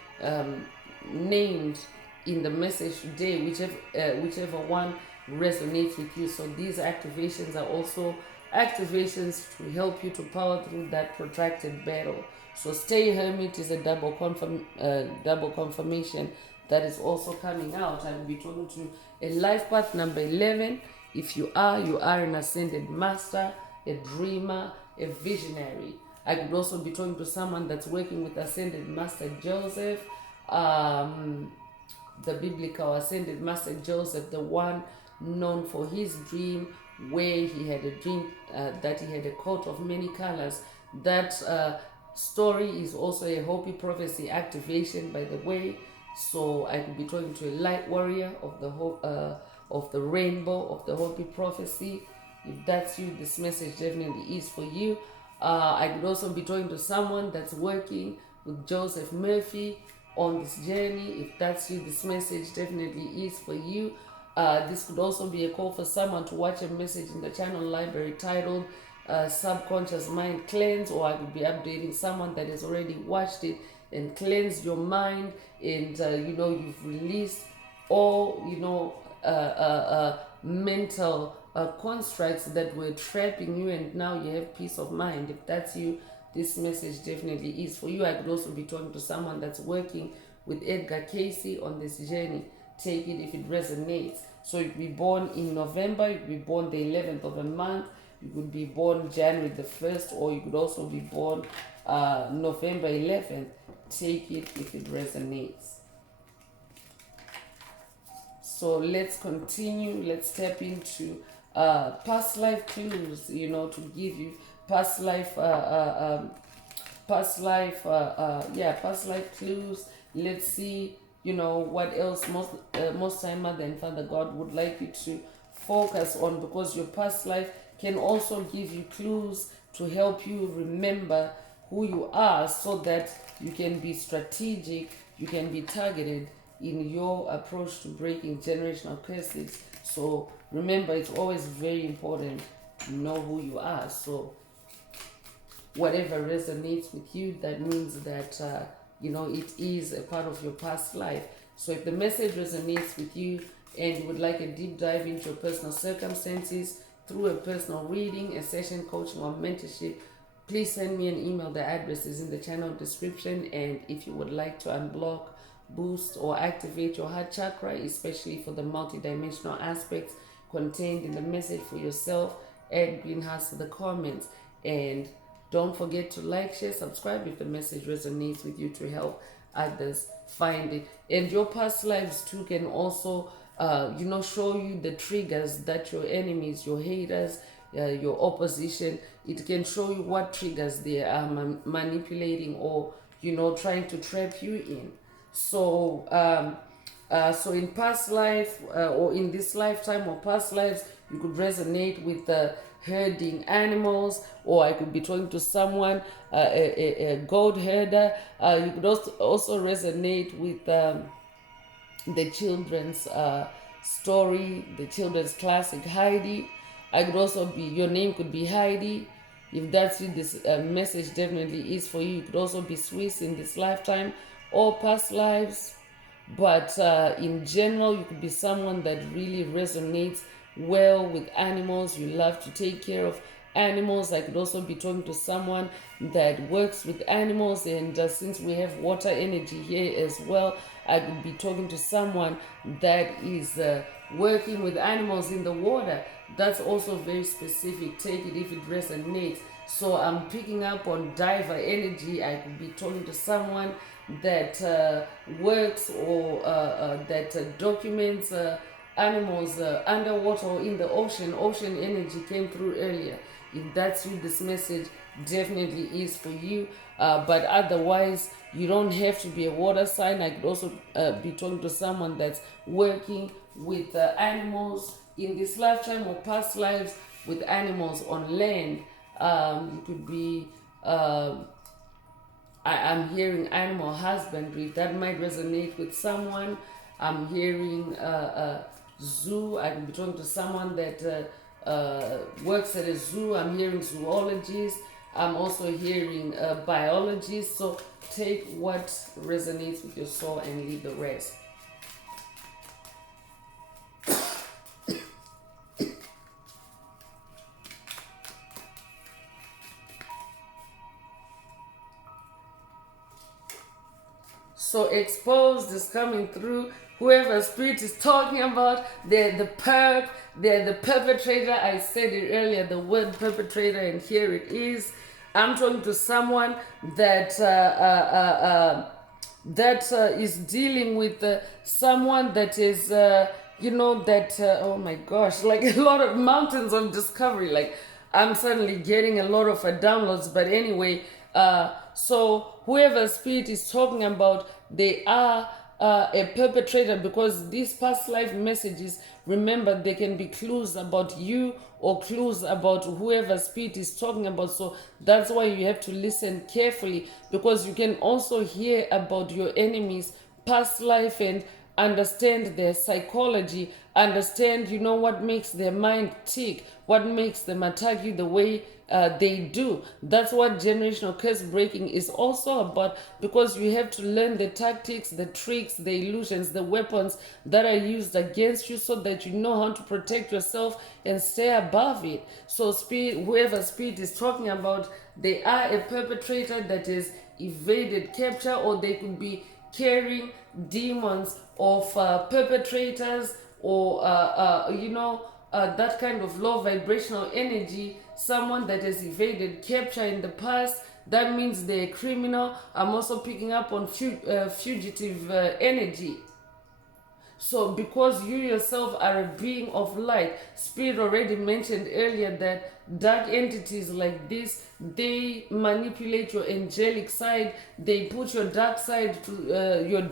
named in the message today, whichever one resonates with you. So these activations are also activations to help you to power through that protracted battle. So stay hermit is a double confirmation that is also coming out. I will be talking to a life path number 11. If you are an ascended master, a dreamer, a visionary. I could also be talking to someone that's working with ascended master Joseph, the biblical ascended master Joseph, the one known for his dream where he had a dream that he had a coat of many colors. That story is also a Hopi prophecy activation, by the way. So I could be talking to a light warrior of the rainbow of the Hopi prophecy. If that's you, this message definitely is for you. I could also be talking to someone that's working with Joseph Murphy on this journey. If that's you, this message definitely is for you. This could also be a call for someone to watch a message in the channel library titled Subconscious Mind Cleanse, or I could be updating someone that has already watched it and cleansed your mind, and you've released all mental constructs that were trapping you, and now you have peace of mind. If that's you, this message definitely is for you. I could also be talking to someone that's working with Edgar Casey on this journey. Take it if it resonates. So you could be born in November, you could be born the 11th of a month, you could be born January the 1st, or you could also be born November 11th. Take it if it resonates. So let's continue. Let's tap into past life clues, to give you past life clues. Let's see, what else most time Mother and Father God would like you to focus on, because your past life can also give you clues to help you remember who you are, so that you can be strategic, you can be targeted in your approach to breaking generational curses. So remember, it's always very important to know who you are. So whatever resonates with you, that means that it is a part of your past life. So if the message resonates with you and you would like a deep dive into your personal circumstances through a personal reading, a session, coaching, or mentorship, please send me an email. The address is in the channel description. And if you would like to unblock, boost, or activate your heart chakra, especially for the multidimensional aspects contained in the message for yourself, add greenhouse to the comments. And don't forget to like, share, subscribe if the message resonates with you, to help others find it. And your past lives too can also show you the triggers that your enemies, your haters, your opposition, it can show you what triggers they are manipulating, or trying to trap you in. So in past life, or in this lifetime or past lives, you could resonate with herding animals, or I could be talking to someone, a goat herder. You could also resonate with the children's story, the children's classic Heidi. I could also be, your name could be Heidi. If that's what this message definitely is for you. You could also be Swiss in this lifetime or past lives. But in general, you could be someone that really resonates well with animals. You love to take care of animals. I could also be talking to someone that works with animals, and since we have water energy here as well, I could be talking to someone that is working with animals in the water. That's also very specific. Take it if it resonates. So I'm picking up on diver energy. I could be talking to someone that works or that documents animals underwater or in the ocean. Ocean energy came through earlier. If that's who this message definitely is for you. But otherwise, you don't have to be a water sign. I could also be talking to someone that's working with animals in this lifetime or past lives with animals on land. It could be, I'm hearing animal husbandry. That might resonate with someone. I'm hearing zoo. I could be talking to someone that works at a zoo. I'm hearing zoologists. I'm also hearing biology. So take what resonates with your soul and leave the rest. So exposed is coming through. Whoever spirit is talking about, they're the they're the perpetrator. I said it earlier, the word perpetrator, and here it is. I'm talking to someone that is dealing with someone that is, oh my gosh, like a lot of mountains of discovery. Like I'm suddenly getting a lot of downloads. But anyway, so whoever spirit is talking about, they are a perpetrator, because these past life messages, remember, they can be clues about you or clues about whoever spirit is talking about. So that's why you have to listen carefully, because you can also hear about your enemies past life and understand their psychology, understand, what makes their mind tick, what makes them attack you the way they do. That's what generational curse breaking is also about, because you have to learn the tactics, the tricks, the illusions, the weapons that are used against you, so that you know how to protect yourself and stay above it. So spirit, whoever spirit is talking about, they are a perpetrator that is evaded capture, or they could be carrying demons of perpetrators, or that kind of low vibrational energy, someone that has evaded capture in the past. That means they're a criminal. I'm also picking up on fugitive energy. So because you yourself are a being of light, Spirit already mentioned earlier that dark entities like this, they manipulate your angelic side. They put your dark side to your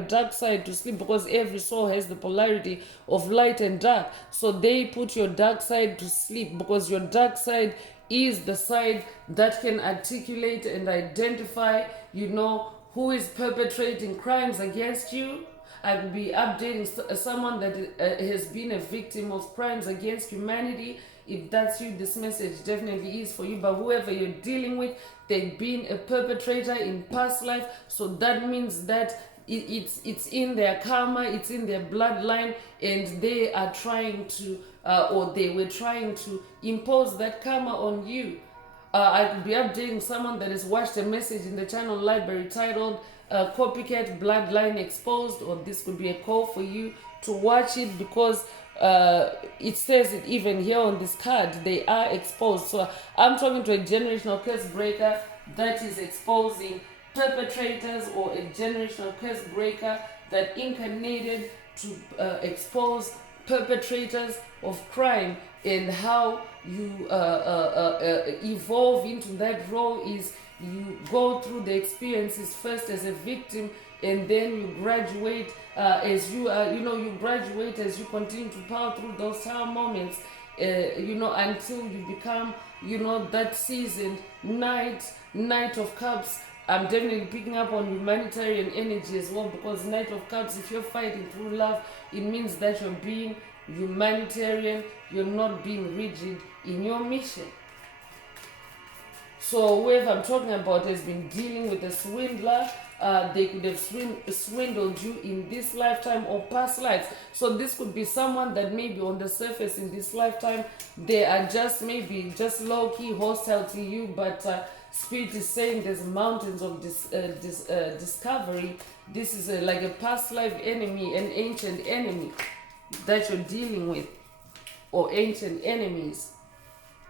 dark side to sleep, because every soul has the polarity of light and dark. So they put your dark side to sleep, because your dark side is the side that can articulate and identify, who is perpetrating crimes against you. I will be updating someone that has been a victim of crimes against humanity. If that's you, this message definitely is for you. But whoever you're dealing with, they've been a perpetrator in past life. So that means that it's in their karma, it's in their bloodline, and they are trying to, or they were trying to impose that karma on you. I could be updating someone that has watched a message in the channel library titled Copycat Bloodline Exposed, or this could be a call for you to watch it, because it says it even here on this card, they are exposed. So I'm talking to a generational curse breaker that is exposing perpetrators, or a generational curse breaker that incarnated to expose perpetrators of crime. And how you evolve into that role is you go through the experiences first as a victim, and then you graduate as you graduate as you continue to power through those tough moments, until you become, that seasoned Knight of Cups. I'm definitely picking up on humanitarian energy as well, because Knight of Cups, if you're fighting through love, it means that you're being humanitarian, you're not being rigid in your mission. So whoever I'm talking about has been dealing with a swindler. They could have swindled you in this lifetime or past lives. So this could be someone that maybe on the surface in this lifetime, they are just low-key hostile to you, but Spirit is saying there's mountains of discovery. This is like a past life enemy, an ancient enemy that you're dealing with, or ancient enemies.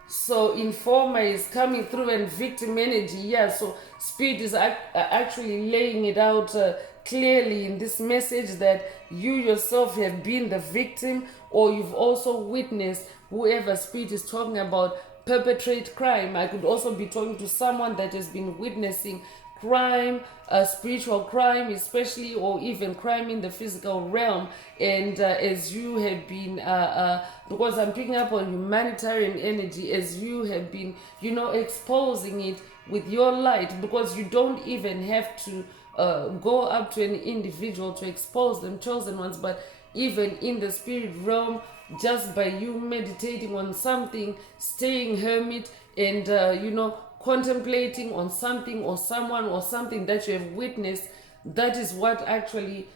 So informer is coming through, and victim energy. Yeah, so Spirit is actually laying it out clearly in this message that you yourself have been the victim, or you've also witnessed whoever Spirit is talking about perpetrate crime. I could also be talking to someone that has been witnessing crime, spiritual crime especially, or even crime in the physical realm. And as you have been, because I'm picking up on humanitarian energy, as you have been, exposing it with your light, because you don't even have to go up to an individual to expose them, chosen ones, but even in the spirit realm, just by you meditating on something, staying hermit, and contemplating on something or someone or something that you have witnessed. That is what actually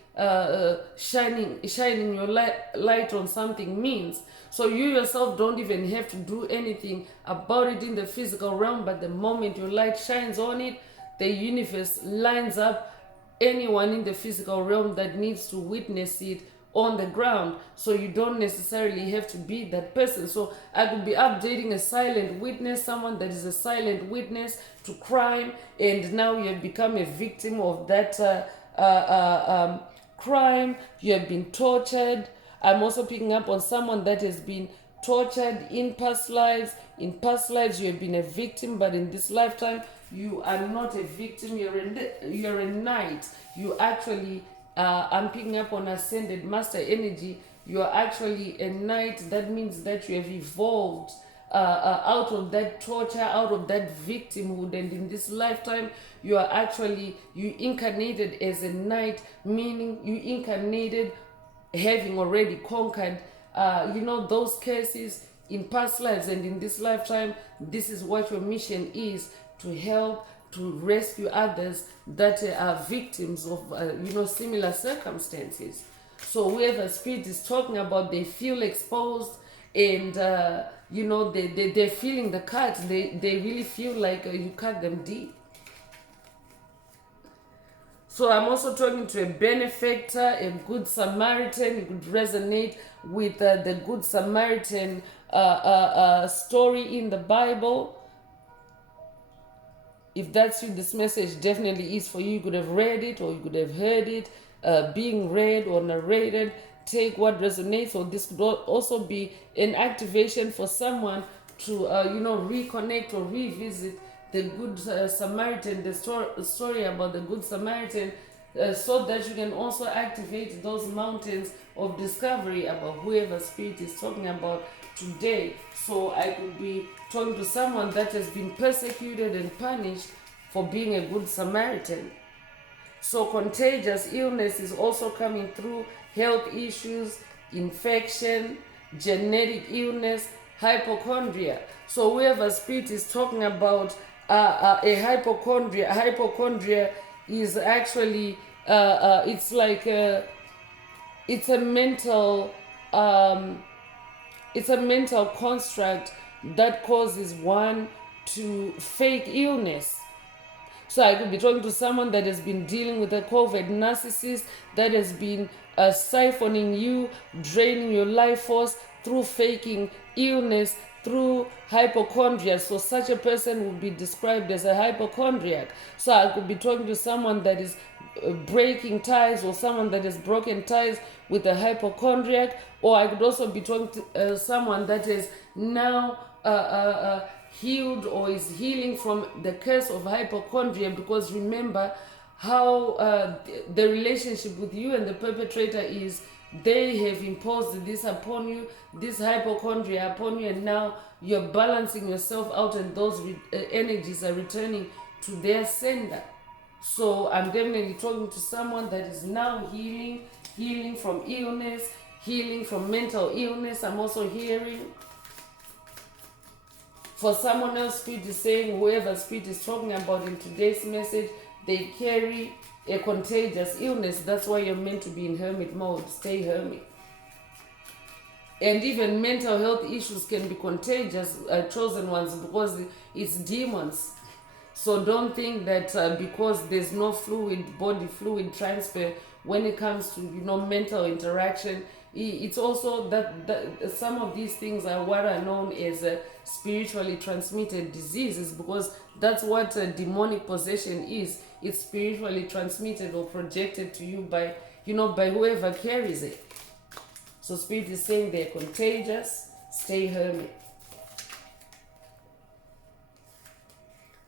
shining your light on something means. So you yourself don't even have to do anything about it in the physical realm, but the moment your light shines on it, the universe lines up anyone in the physical realm that needs to witness it on the ground. So you don't necessarily have to be that person. So I could be updating a silent witness, someone that is a silent witness to crime, and now you have become a victim of that crime. You have been tortured. I'm also picking up on someone that has been tortured in past lives. In past lives you have been a victim, but in this lifetime you are not a victim. You're a knight. You actually I'm picking up on ascended master energy. You are actually a knight. That means that you have evolved out of that torture, out of that victimhood, and in this lifetime you incarnated as a knight, meaning you incarnated having already conquered those cases in past lives, and in this lifetime this is what your mission is: to help, to rescue others that are victims of similar circumstances. So whoever spirit is talking about, they feel exposed, and they're feeling the cut. They really feel like you cut them deep. So I'm also talking to a benefactor, a good Samaritan. You could resonate with the good Samaritan story in the Bible. If that's you, this message definitely is for you. You could have read it, or you could have heard it being read or narrated. Take what resonates. Or this could also be an activation for someone to reconnect or revisit the good Samaritan, the story about the good Samaritan, so that you can also activate those mountains of discovery about whoever spirit is talking about today. So I could be talking to someone that has been persecuted and punished for being a good Samaritan. So contagious illness is also coming through: health issues, infection, genetic illness, hypochondria. So whoever spirit is talking about a hypochondria is actually it's like it's a mental construct that causes one to fake illness. So I could be talking to someone that has been dealing with a COVID narcissist that has been siphoning you, draining your life force through faking illness, through hypochondria. So such a person would be described as a hypochondriac. So I could be talking to someone that is breaking ties, or someone that has broken ties with a hypochondriac. Or I could also be talking to someone that is now healed or is healing from the curse of hypochondria, because remember how the relationship with you and the perpetrator is: they have imposed this upon you, this hypochondria upon you, and now you're balancing yourself out, and those energies are returning to their sender. So I'm definitely talking to someone that is now healing from illness, healing from mental illness. I'm also hearing for someone else, spirit is saying, whoever spirit is talking about in today's message, they carry a contagious illness. That's why you're meant to be in hermit mode. Stay hermit. And even mental health issues can be contagious, chosen ones, because it's demons. So don't think that because there's no body fluid transfer when it comes to mental interaction. It's also that some of these things are what are known as spiritually transmitted diseases, because that's what demonic possession is. It's spiritually transmitted or projected to you by whoever carries it. So spirit is saying they're contagious. Stay hermit.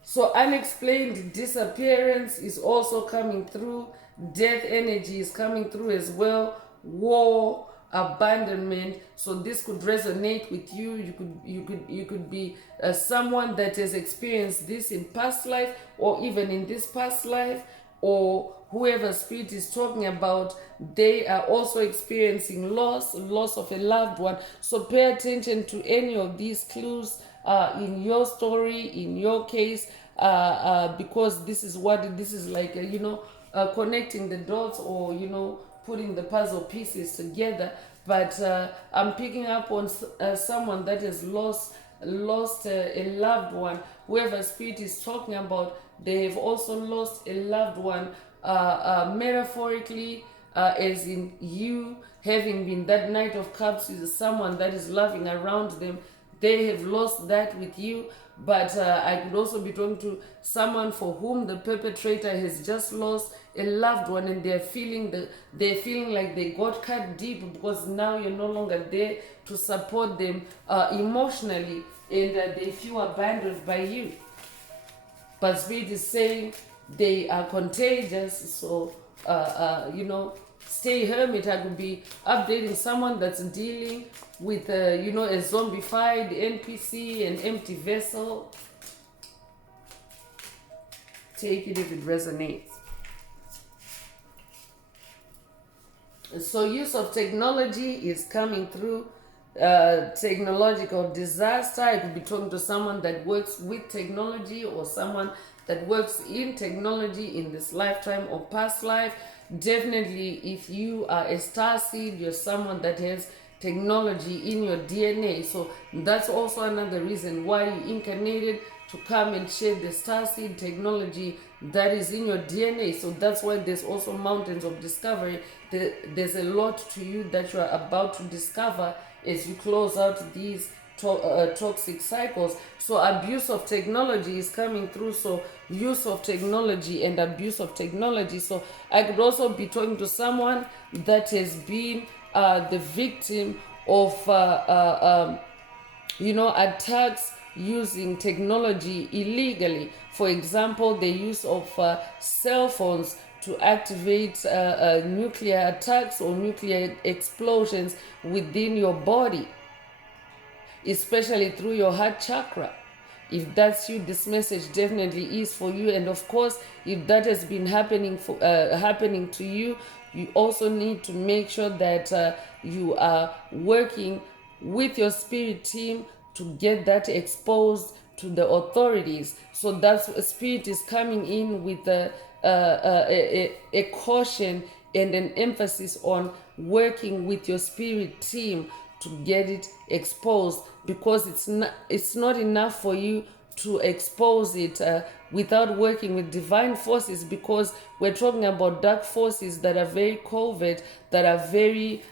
So unexplained disappearance is also coming through. Death energy is coming through as well. War, abandonment. So this could resonate with you. You could be someone that has experienced this in past life, or even in this past life, or whoever spirit is talking about, they are also experiencing loss of a loved one. So pay attention to any of these clues in your story, in your case, because this is what this is like, connecting the dots, or putting the puzzle pieces together. But I'm picking up on someone that has lost a loved one. Whoever spirit is talking about, they have also lost a loved one, metaphorically, as in you having been that Knight of Cups is someone that is loving around them. They have lost that with you. But I could also be talking to someone for whom the perpetrator has just lost a loved one, and they're feeling like they got cut deep, because now you're no longer there to support them emotionally, and they feel abandoned by you. But Spirit is saying they are contagious, so stay hermit. I could be updating someone that's dealing with a zombified NPC, an empty vessel. Take it if it resonates. So use of technology is coming through. Technological disaster. I could be talking to someone that works with technology, or someone that works in technology in this lifetime or past life. Definitely, if you are a star seed, you're someone that has technology in your DNA. So that's also another reason why you incarnated, to come and share the star seed technology that is in your DNA. So that's why there's also mountains of discovery. There's a lot to you that you are about to discover as you close out these toxic cycles. So abuse of technology is coming through. So use of technology and abuse of technology. So I could also be talking to someone that has been the victim of attacks using technology illegally. For example, the use of cell phones to activate nuclear attacks or nuclear explosions within your body, especially through your heart chakra. If that's you, this message definitely is for you. And of course, if that has been happening to you, you also need to make sure that you are working with your spirit team to get that exposed to the authorities. So that's spirit is coming in with a caution and an emphasis on working with your spirit team to get it exposed, because it's not enough for you to expose it without working with divine forces, because we're talking about dark forces that are very covert, that are very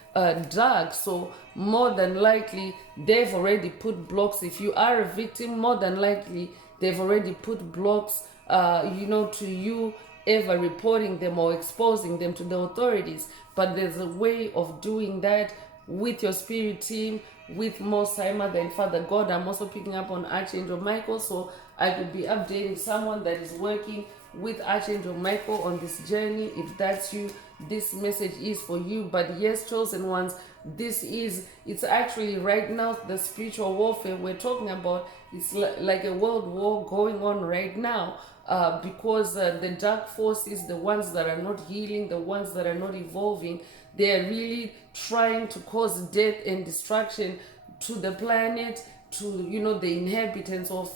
dark. So more than likely they've already put blocks. If you are a victim, more than likely they've already put blocks to you ever reporting them or exposing them to the authorities. But there's a way of doing that with your spirit team, with Most High Mother and Father God. I'm also picking up on Archangel Michael, so I could be updating someone that is working with Archangel Michael on this journey. If that's you, this message is for you. But yes, chosen ones, it's actually right now the spiritual warfare we're talking about. It's like a world war going on right now. Because the dark forces, the ones that are not healing, the ones that are not evolving, they are really trying to cause death and destruction to the planet, to the inhabitants of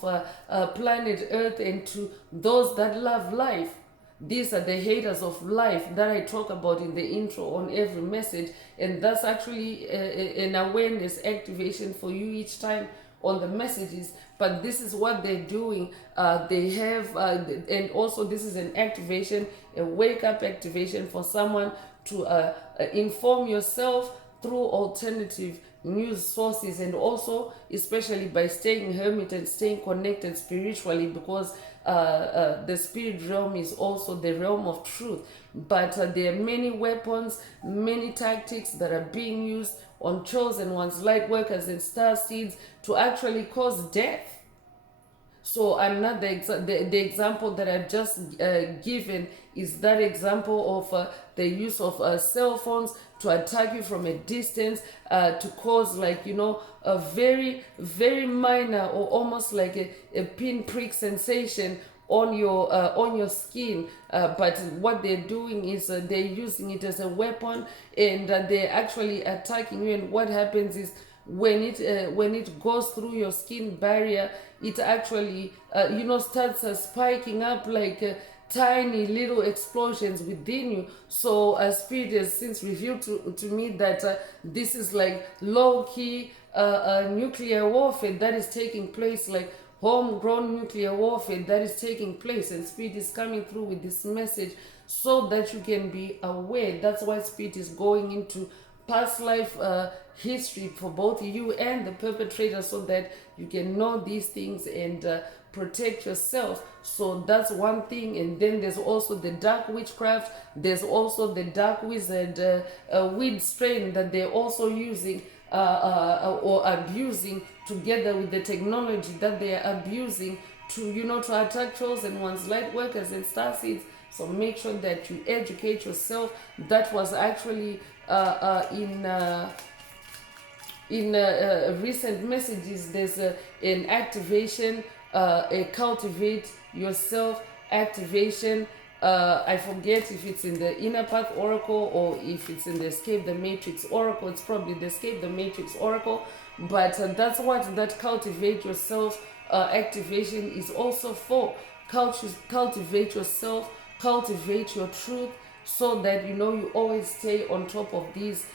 planet Earth, and to those that love life. These are the haters of life that I talk about in the intro on every message, and that's actually an awareness activation for you each time on the messages. But this is what they're doing. They have and also this is an activation, a wake up activation for someone to inform yourself through alternative news sources, and also especially by staying hermit and staying connected spiritually, because the spirit realm is also the realm of truth. But there are many weapons, many tactics that are being used on chosen ones, light workers and star seeds, to actually cause death. So I'm not the example that I've just given is that example of the use of cell phones to attack you from a distance, to cause a very, very minor or almost like a pinprick sensation on your skin. But what they're doing is they're using it as a weapon, and they're actually attacking you. And what happens is when it goes through your skin barrier, it actually starts spiking up like tiny little explosions within you. So spirit has since revealed to me that this is like low-key nuclear warfare that is taking place, like homegrown nuclear warfare that is taking place, and spirit is coming through with this message so that you can be aware. That's why spirit is going into past life history for both you and the perpetrator, so that you can know these things and protect yourself. So that's one thing. And then there's also the dark witchcraft, there's also the dark wizard weed strain that they're also using or abusing, together with the technology that they are abusing to to attack chosen ones, light workers and star seeds. So make sure that you educate yourself. That was actually in recent messages. There's an activation, a cultivate yourself activation. I forget if it's in the Inner Path Oracle or if it's in the Escape the Matrix Oracle. It's probably the Escape the Matrix Oracle. But that's what that cultivate yourself activation is also for. Cultivate yourself, cultivate your truth, so that you always stay on top of these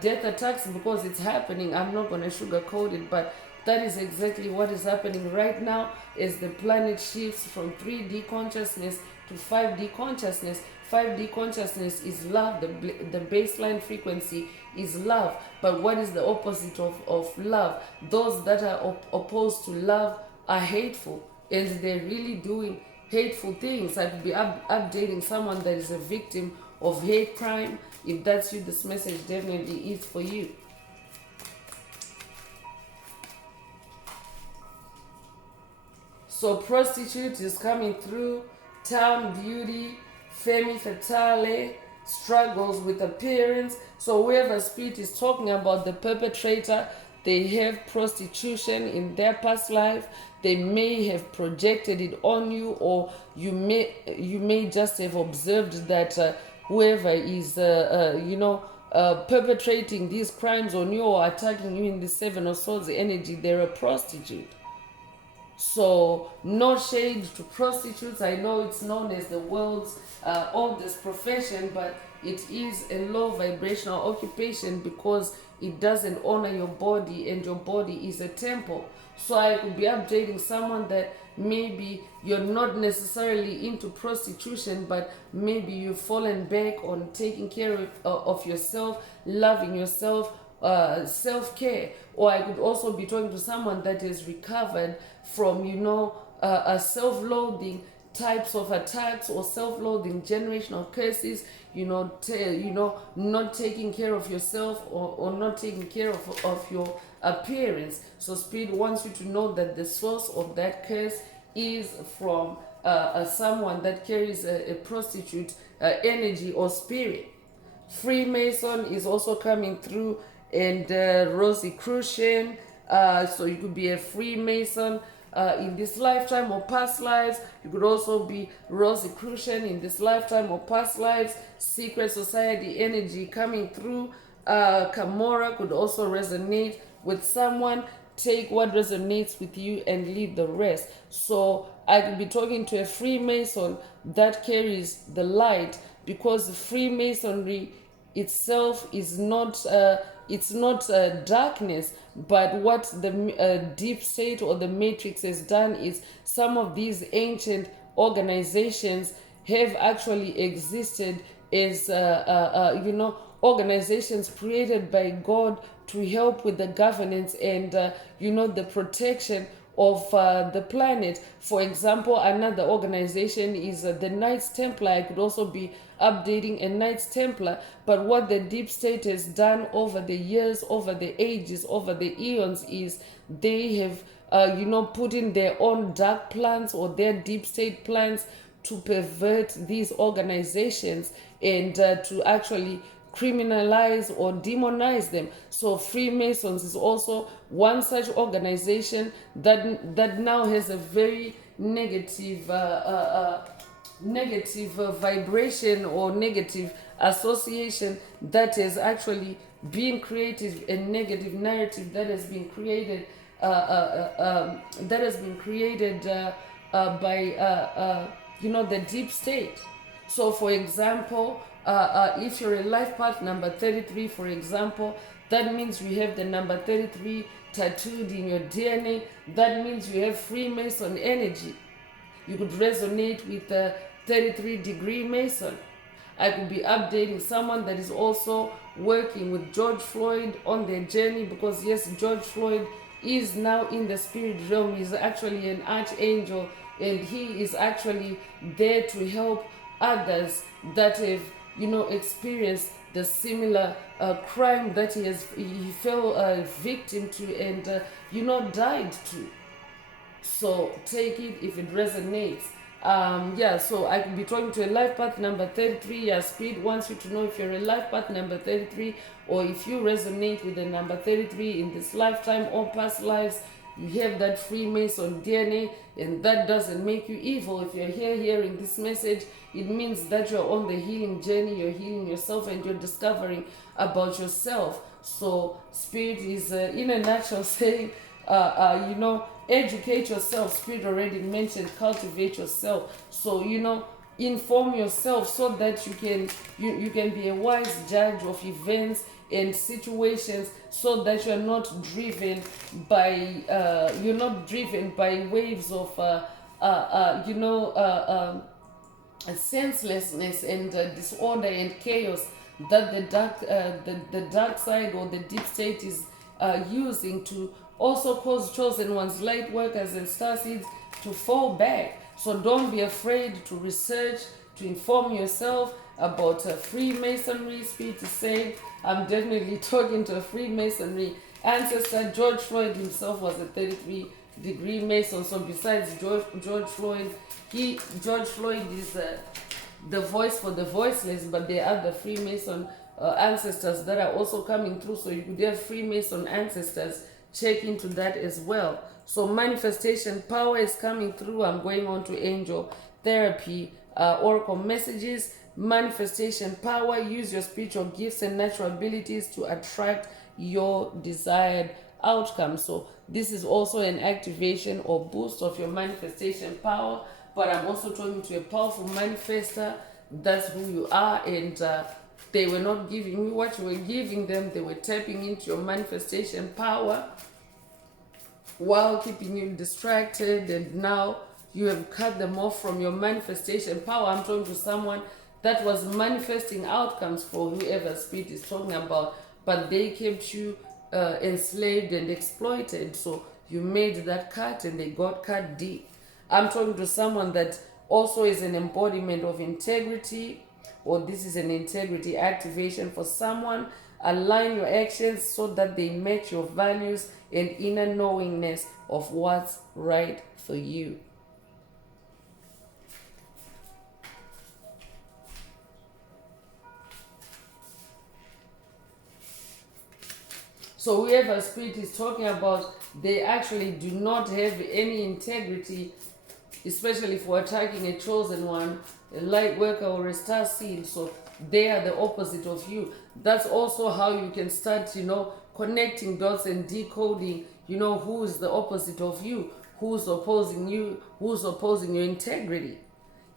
death attacks, because it's happening. I'm not going to sugarcoat it, but that is exactly what is happening right now as the planet shifts from 3D consciousness to 5D consciousness. 5D consciousness is love. The baseline frequency is love. But what is the opposite of love? Those that are opposed to love are hateful, and they're really doing hateful things. I could be updating someone that is a victim of hate crime. If that's you, this message definitely is for you. So prostitute is coming through, town beauty, femme fatale, struggles with appearance. So whoever spirit is talking about the perpetrator, they have prostitution in their past life. They may have projected it on you, or you may just have observed that whoever is perpetrating these crimes on you or attacking you in the Seven of Swords energy, they're a prostitute. So no shade to prostitutes. I know it's known as the world's oldest profession, but it is a low vibrational occupation because it doesn't honor your body, and your body is a temple. So I could be updating someone that maybe you're not necessarily into prostitution, but maybe you've fallen back on taking care of yourself, loving yourself, self-care. Or I could also be talking to someone that has recovered from a self-loathing types of attacks or self-loathing generational curses, not taking care of yourself, or not taking care of your appearance. So spirit wants you to know that the source of that curse is from someone that carries a prostitute energy or spirit. Freemason is also coming through, and Rosicrucian. So you could be a Freemason in this lifetime or past lives. You could also be Rosicrucian in this lifetime or past lives. Secret society energy coming through. Camorra could also resonate with someone. Take what resonates with you and leave the rest. So I could be talking to a Freemason that carries the light, because Freemasonry itself is not it's not darkness, but what the deep state or the matrix has done is some of these ancient organizations have actually existed as organizations created by God to help with the governance and the protection of the planet. For example, another organization is the Knights Templar. I could also be updating a Knights Templar. But what the deep state has done over the years, over the ages, over the eons is they have put in their own dark plans or their deep state plans to pervert these organizations and to actually criminalize or demonize them. So Freemasons is also one such organization that now has a very negative vibration or negative association that has actually being creative and negative narrative that has been created by the deep state. So for example, if you're a life path number 33, for example, that means you have the number 33 tattooed in your DNA. That means you have Freemason energy. You could resonate with the 33-degree Mason. I could be updating someone that is also working with George Floyd on their journey, because yes, George Floyd is now in the spirit realm. He's actually an archangel, and he is actually there to help others that have experienced the similar crime that he fell victim to and died to. So take it if it resonates. So I could be talking to a life path number 33. Yeah, Spirit wants you to know if you're a life path number 33, or if you resonate with the number 33 in this lifetime or past lives. You have that Freemason DNA, and that doesn't make you evil. If you're here hearing this message, it means that you're on the healing journey. You're healing yourself and you're discovering about yourself. So Spirit is, in a nutshell, saying, educate yourself. Spirit already mentioned cultivate yourself. So inform yourself so that you can be a wise judge of events and situations, so that you're not driven by waves of senselessness and disorder and chaos that the dark side or the deep state is using to also cause chosen ones, light workers and starseeds to fall back. So don't be afraid to research, to inform yourself about Freemasonry. Spirit is saying, I'm definitely talking to a Freemasonry ancestor. George Floyd himself was a 33-degree Mason. So besides George Floyd, George Floyd is the voice for the voiceless, but there are the Freemason ancestors that are also coming through. So you could have Freemason ancestors. Check into that as well. So manifestation power is coming through. I'm going on to angel therapy, oracle messages. Manifestation power: use your spiritual gifts and natural abilities to attract your desired outcome. So this is also an activation or boost of your manifestation power. But I'm also talking to a powerful manifester. That's who you are, and they were not giving you what you were giving them. They were tapping into your manifestation power while keeping you distracted, and now you have cut them off from your manifestation power. I'm talking to someone that was manifesting outcomes for whoever Spirit is talking about, but they kept you enslaved and exploited. So you made that cut and they got cut deep. I'm talking to someone that also is an embodiment of integrity, or this is an integrity activation for someone. Align your actions so that they match your values and inner knowingness of what's right for you. So whoever Spirit is talking about, they actually do not have any integrity, especially for attacking a chosen one, a light worker or a star seed. So they are the opposite of you. That's also how you can start, connecting dots and decoding, who is the opposite of you, who's opposing you, who's opposing your integrity.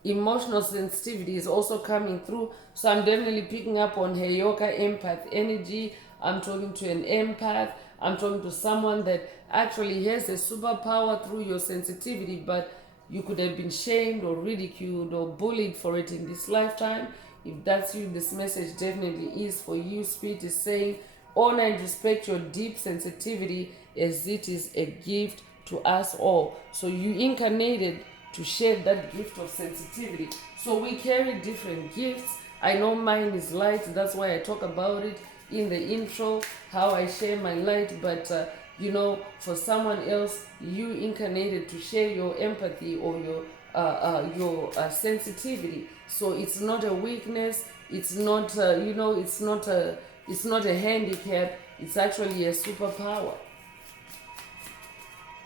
Emotional sensitivity is also coming through. So I'm definitely picking up on Heyoka empath energy. I'm talking to an empath. I'm talking to someone that actually has a superpower through your sensitivity, but you could have been shamed or ridiculed or bullied for it in this lifetime. If that's you, this message definitely is for you. Spirit is saying, honor and respect your deep sensitivity, as it is a gift to us all. So you incarnated to share that gift of sensitivity. So we carry different gifts. I know mine is light. That's why I talk about it in the intro, how I share my light. But for someone else, you incarnated to share your empathy or your sensitivity. So it's not a weakness. It's not it's not a handicap. It's actually a superpower.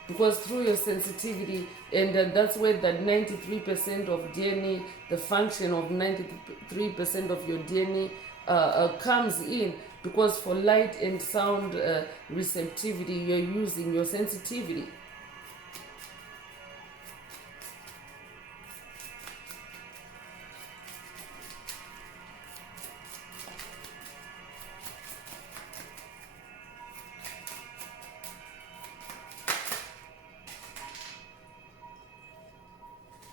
Because through your sensitivity, and that's where that 93% of DNA, the function of 93% of your DNA comes in. because for light and sound receptivity, you're using your sensitivity.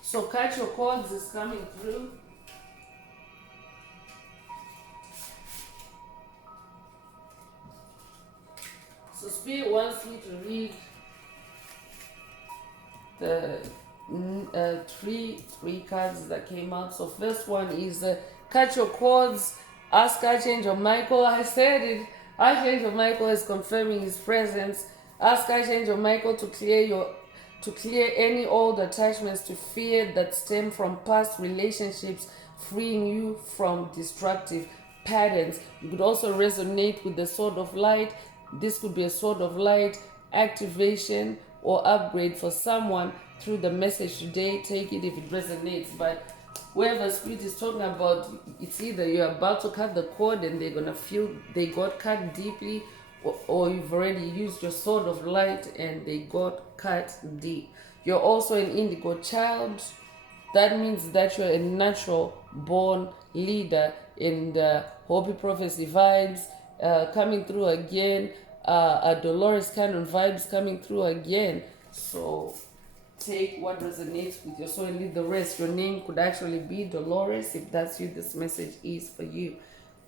So cut your cords is coming through. So Spirit wants me to read the three cards that came out. So first one is cut your cords. Ask Archangel Michael. I said it. Archangel Michael is confirming his presence. Ask Archangel Michael to clear any old attachments to fear that stem from past relationships, freeing you from destructive patterns. You could also resonate with the sword of light. This could be a sword of light activation or upgrade for someone through the message today. Take it if it resonates. But whoever Spirit is talking about, it's either you're about to cut the cord and they're going to feel they got cut deeply, or you've already used your sword of light and they got cut deep. You're also an indigo child. That means that you're a natural born leader in the Hopi prophecy vibes coming through again. A Dolores Cannon vibes coming through again. So take what resonates with your soul and leave the rest. Your name could actually be Dolores. If that's you, this message is for you.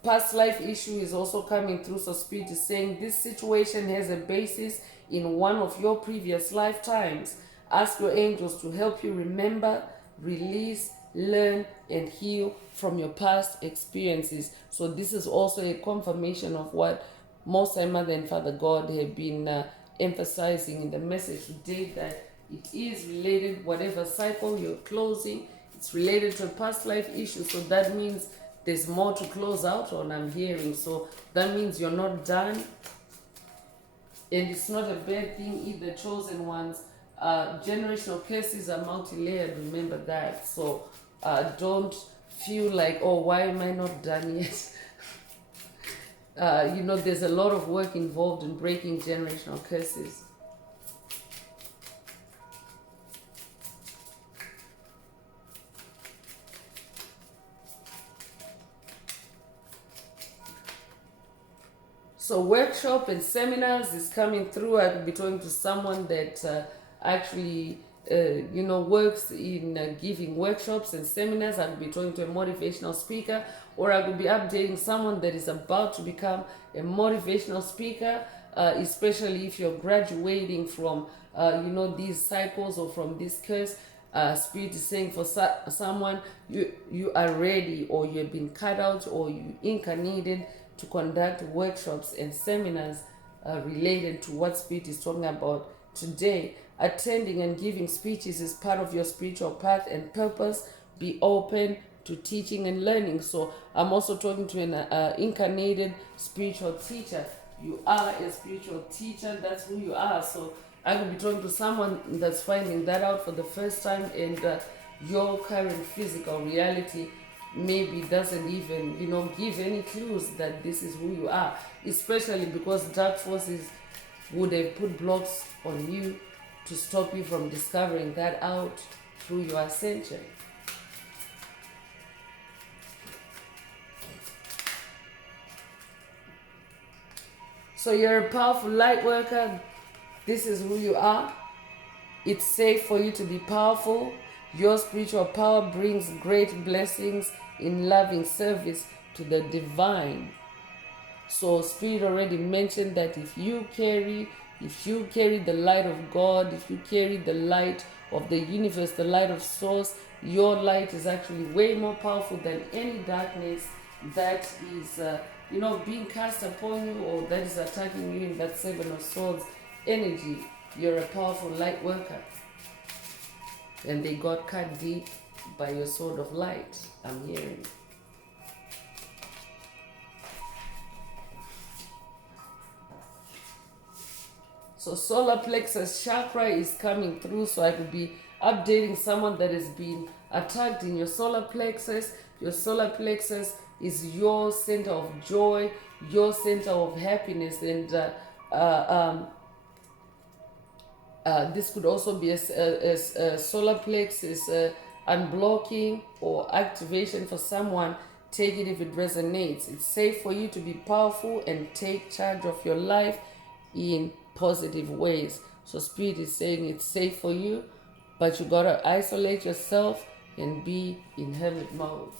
Past life issue is also coming through. So Spirit is saying this situation has a basis in one of your previous lifetimes. Ask your angels to help you remember, release, learn, and heal from your past experiences. So this is also a confirmation of what Most High Mother and Father God have been emphasizing in the message today, that it is related, whatever cycle you're closing, it's related to a past life issue. So that means there's more to close out on, I'm hearing. So that means you're not done. And it's not a bad thing either, chosen ones. Generational curses are multi-layered, remember that. So don't feel like, oh, why am I not done yet? There's a lot of work involved in breaking generational curses. So workshop and seminars is coming through. I could be talking to someone that actually works in giving workshops and seminars. I could be talking to a motivational speaker, or I could be updating someone that is about to become a motivational speaker, especially if you're graduating from these cycles or from this curse. Spirit is saying for someone, you are ready, or you have been cut out, or you incarnated to conduct workshops and seminars related to what Spirit is talking about today. Attending and giving speeches is part of your spiritual path and purpose. Be open to teaching and learning. So I'm also talking to an incarnated spiritual teacher. You are a spiritual teacher. That's who you are. So I could be talking to someone that's finding that out for the first time, and your current physical reality maybe doesn't even give any clues that this is who you are, especially because dark forces would have put blocks on you to stop you from discovering that out through your ascension. So you're a powerful light worker. This is who you are. It's safe for you to be powerful. Your spiritual power brings great blessings in loving service to the divine. So Spirit already mentioned that if you carry the light of God, if you carry the light of the universe, the light of source, your light is actually way more powerful than any darkness that is being cast upon you, or that is attacking you in that Seven of Swords energy. You're a powerful light worker, and they got cut deep by your sword of light, I'm hearing. So solar plexus chakra is coming through. So I could be updating someone that has been attacked in your solar plexus. Your solar plexus is your center of joy, your center of happiness. And this could also be a solar plexus unblocking or activation for someone. Take it if it resonates. It's safe for you to be powerful and take charge of your life in positive ways. So Spirit is saying it's safe for you, but you gotta isolate yourself and be in hermit mode.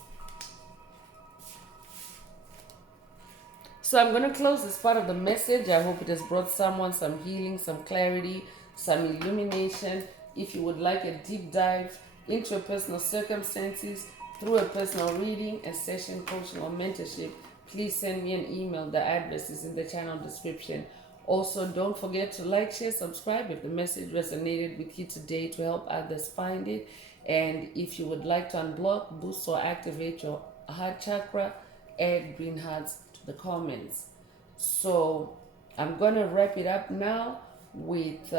So I'm going to close this part of the message. I hope it has brought someone some healing, some clarity, some illumination. If you would like a deep dive into your personal circumstances through a personal reading, a session, coaching, or mentorship, please send me an email. The address is in the channel description. Also, don't forget to like, share, subscribe if the message resonated with you today to help others find it. And if you would like to unblock, boost, or activate your heart chakra, add green hearts to the comments. So I'm going to wrap it up now with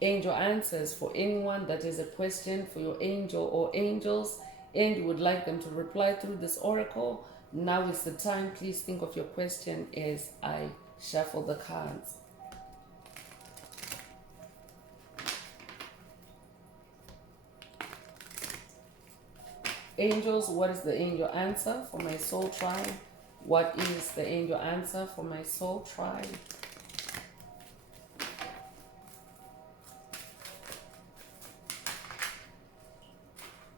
angel answers. For anyone that has a question for your angel or angels and you would like them to reply through this oracle, now is the time. Please think of your question as I shuffle the cards. Angels, what is the angel answer for my soul tribe? What is the angel answer for my soul tribe?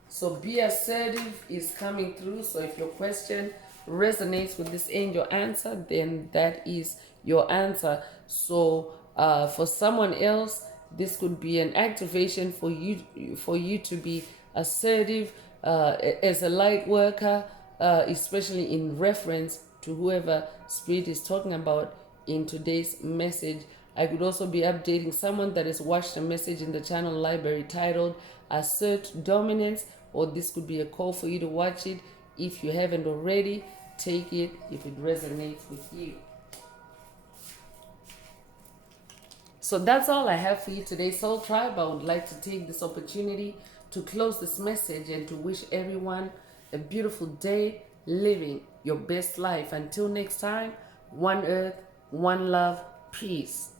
So be assertive is coming through. So if your question resonates with this angel answer, then that is your answer. So for someone else, this could be an activation for you to be assertive as a light worker, especially in reference to whoever Spirit is talking about in today's message. I could also be updating someone that has watched a message in the channel library titled Assert Dominance, or this could be a call for you to watch it. If you haven't already, take it if it resonates with you. So that's all I have for you today, Soul Tribe. I would like to take this opportunity to close this message and to wish everyone a beautiful day living your best life. Until next time, one earth, one love, peace.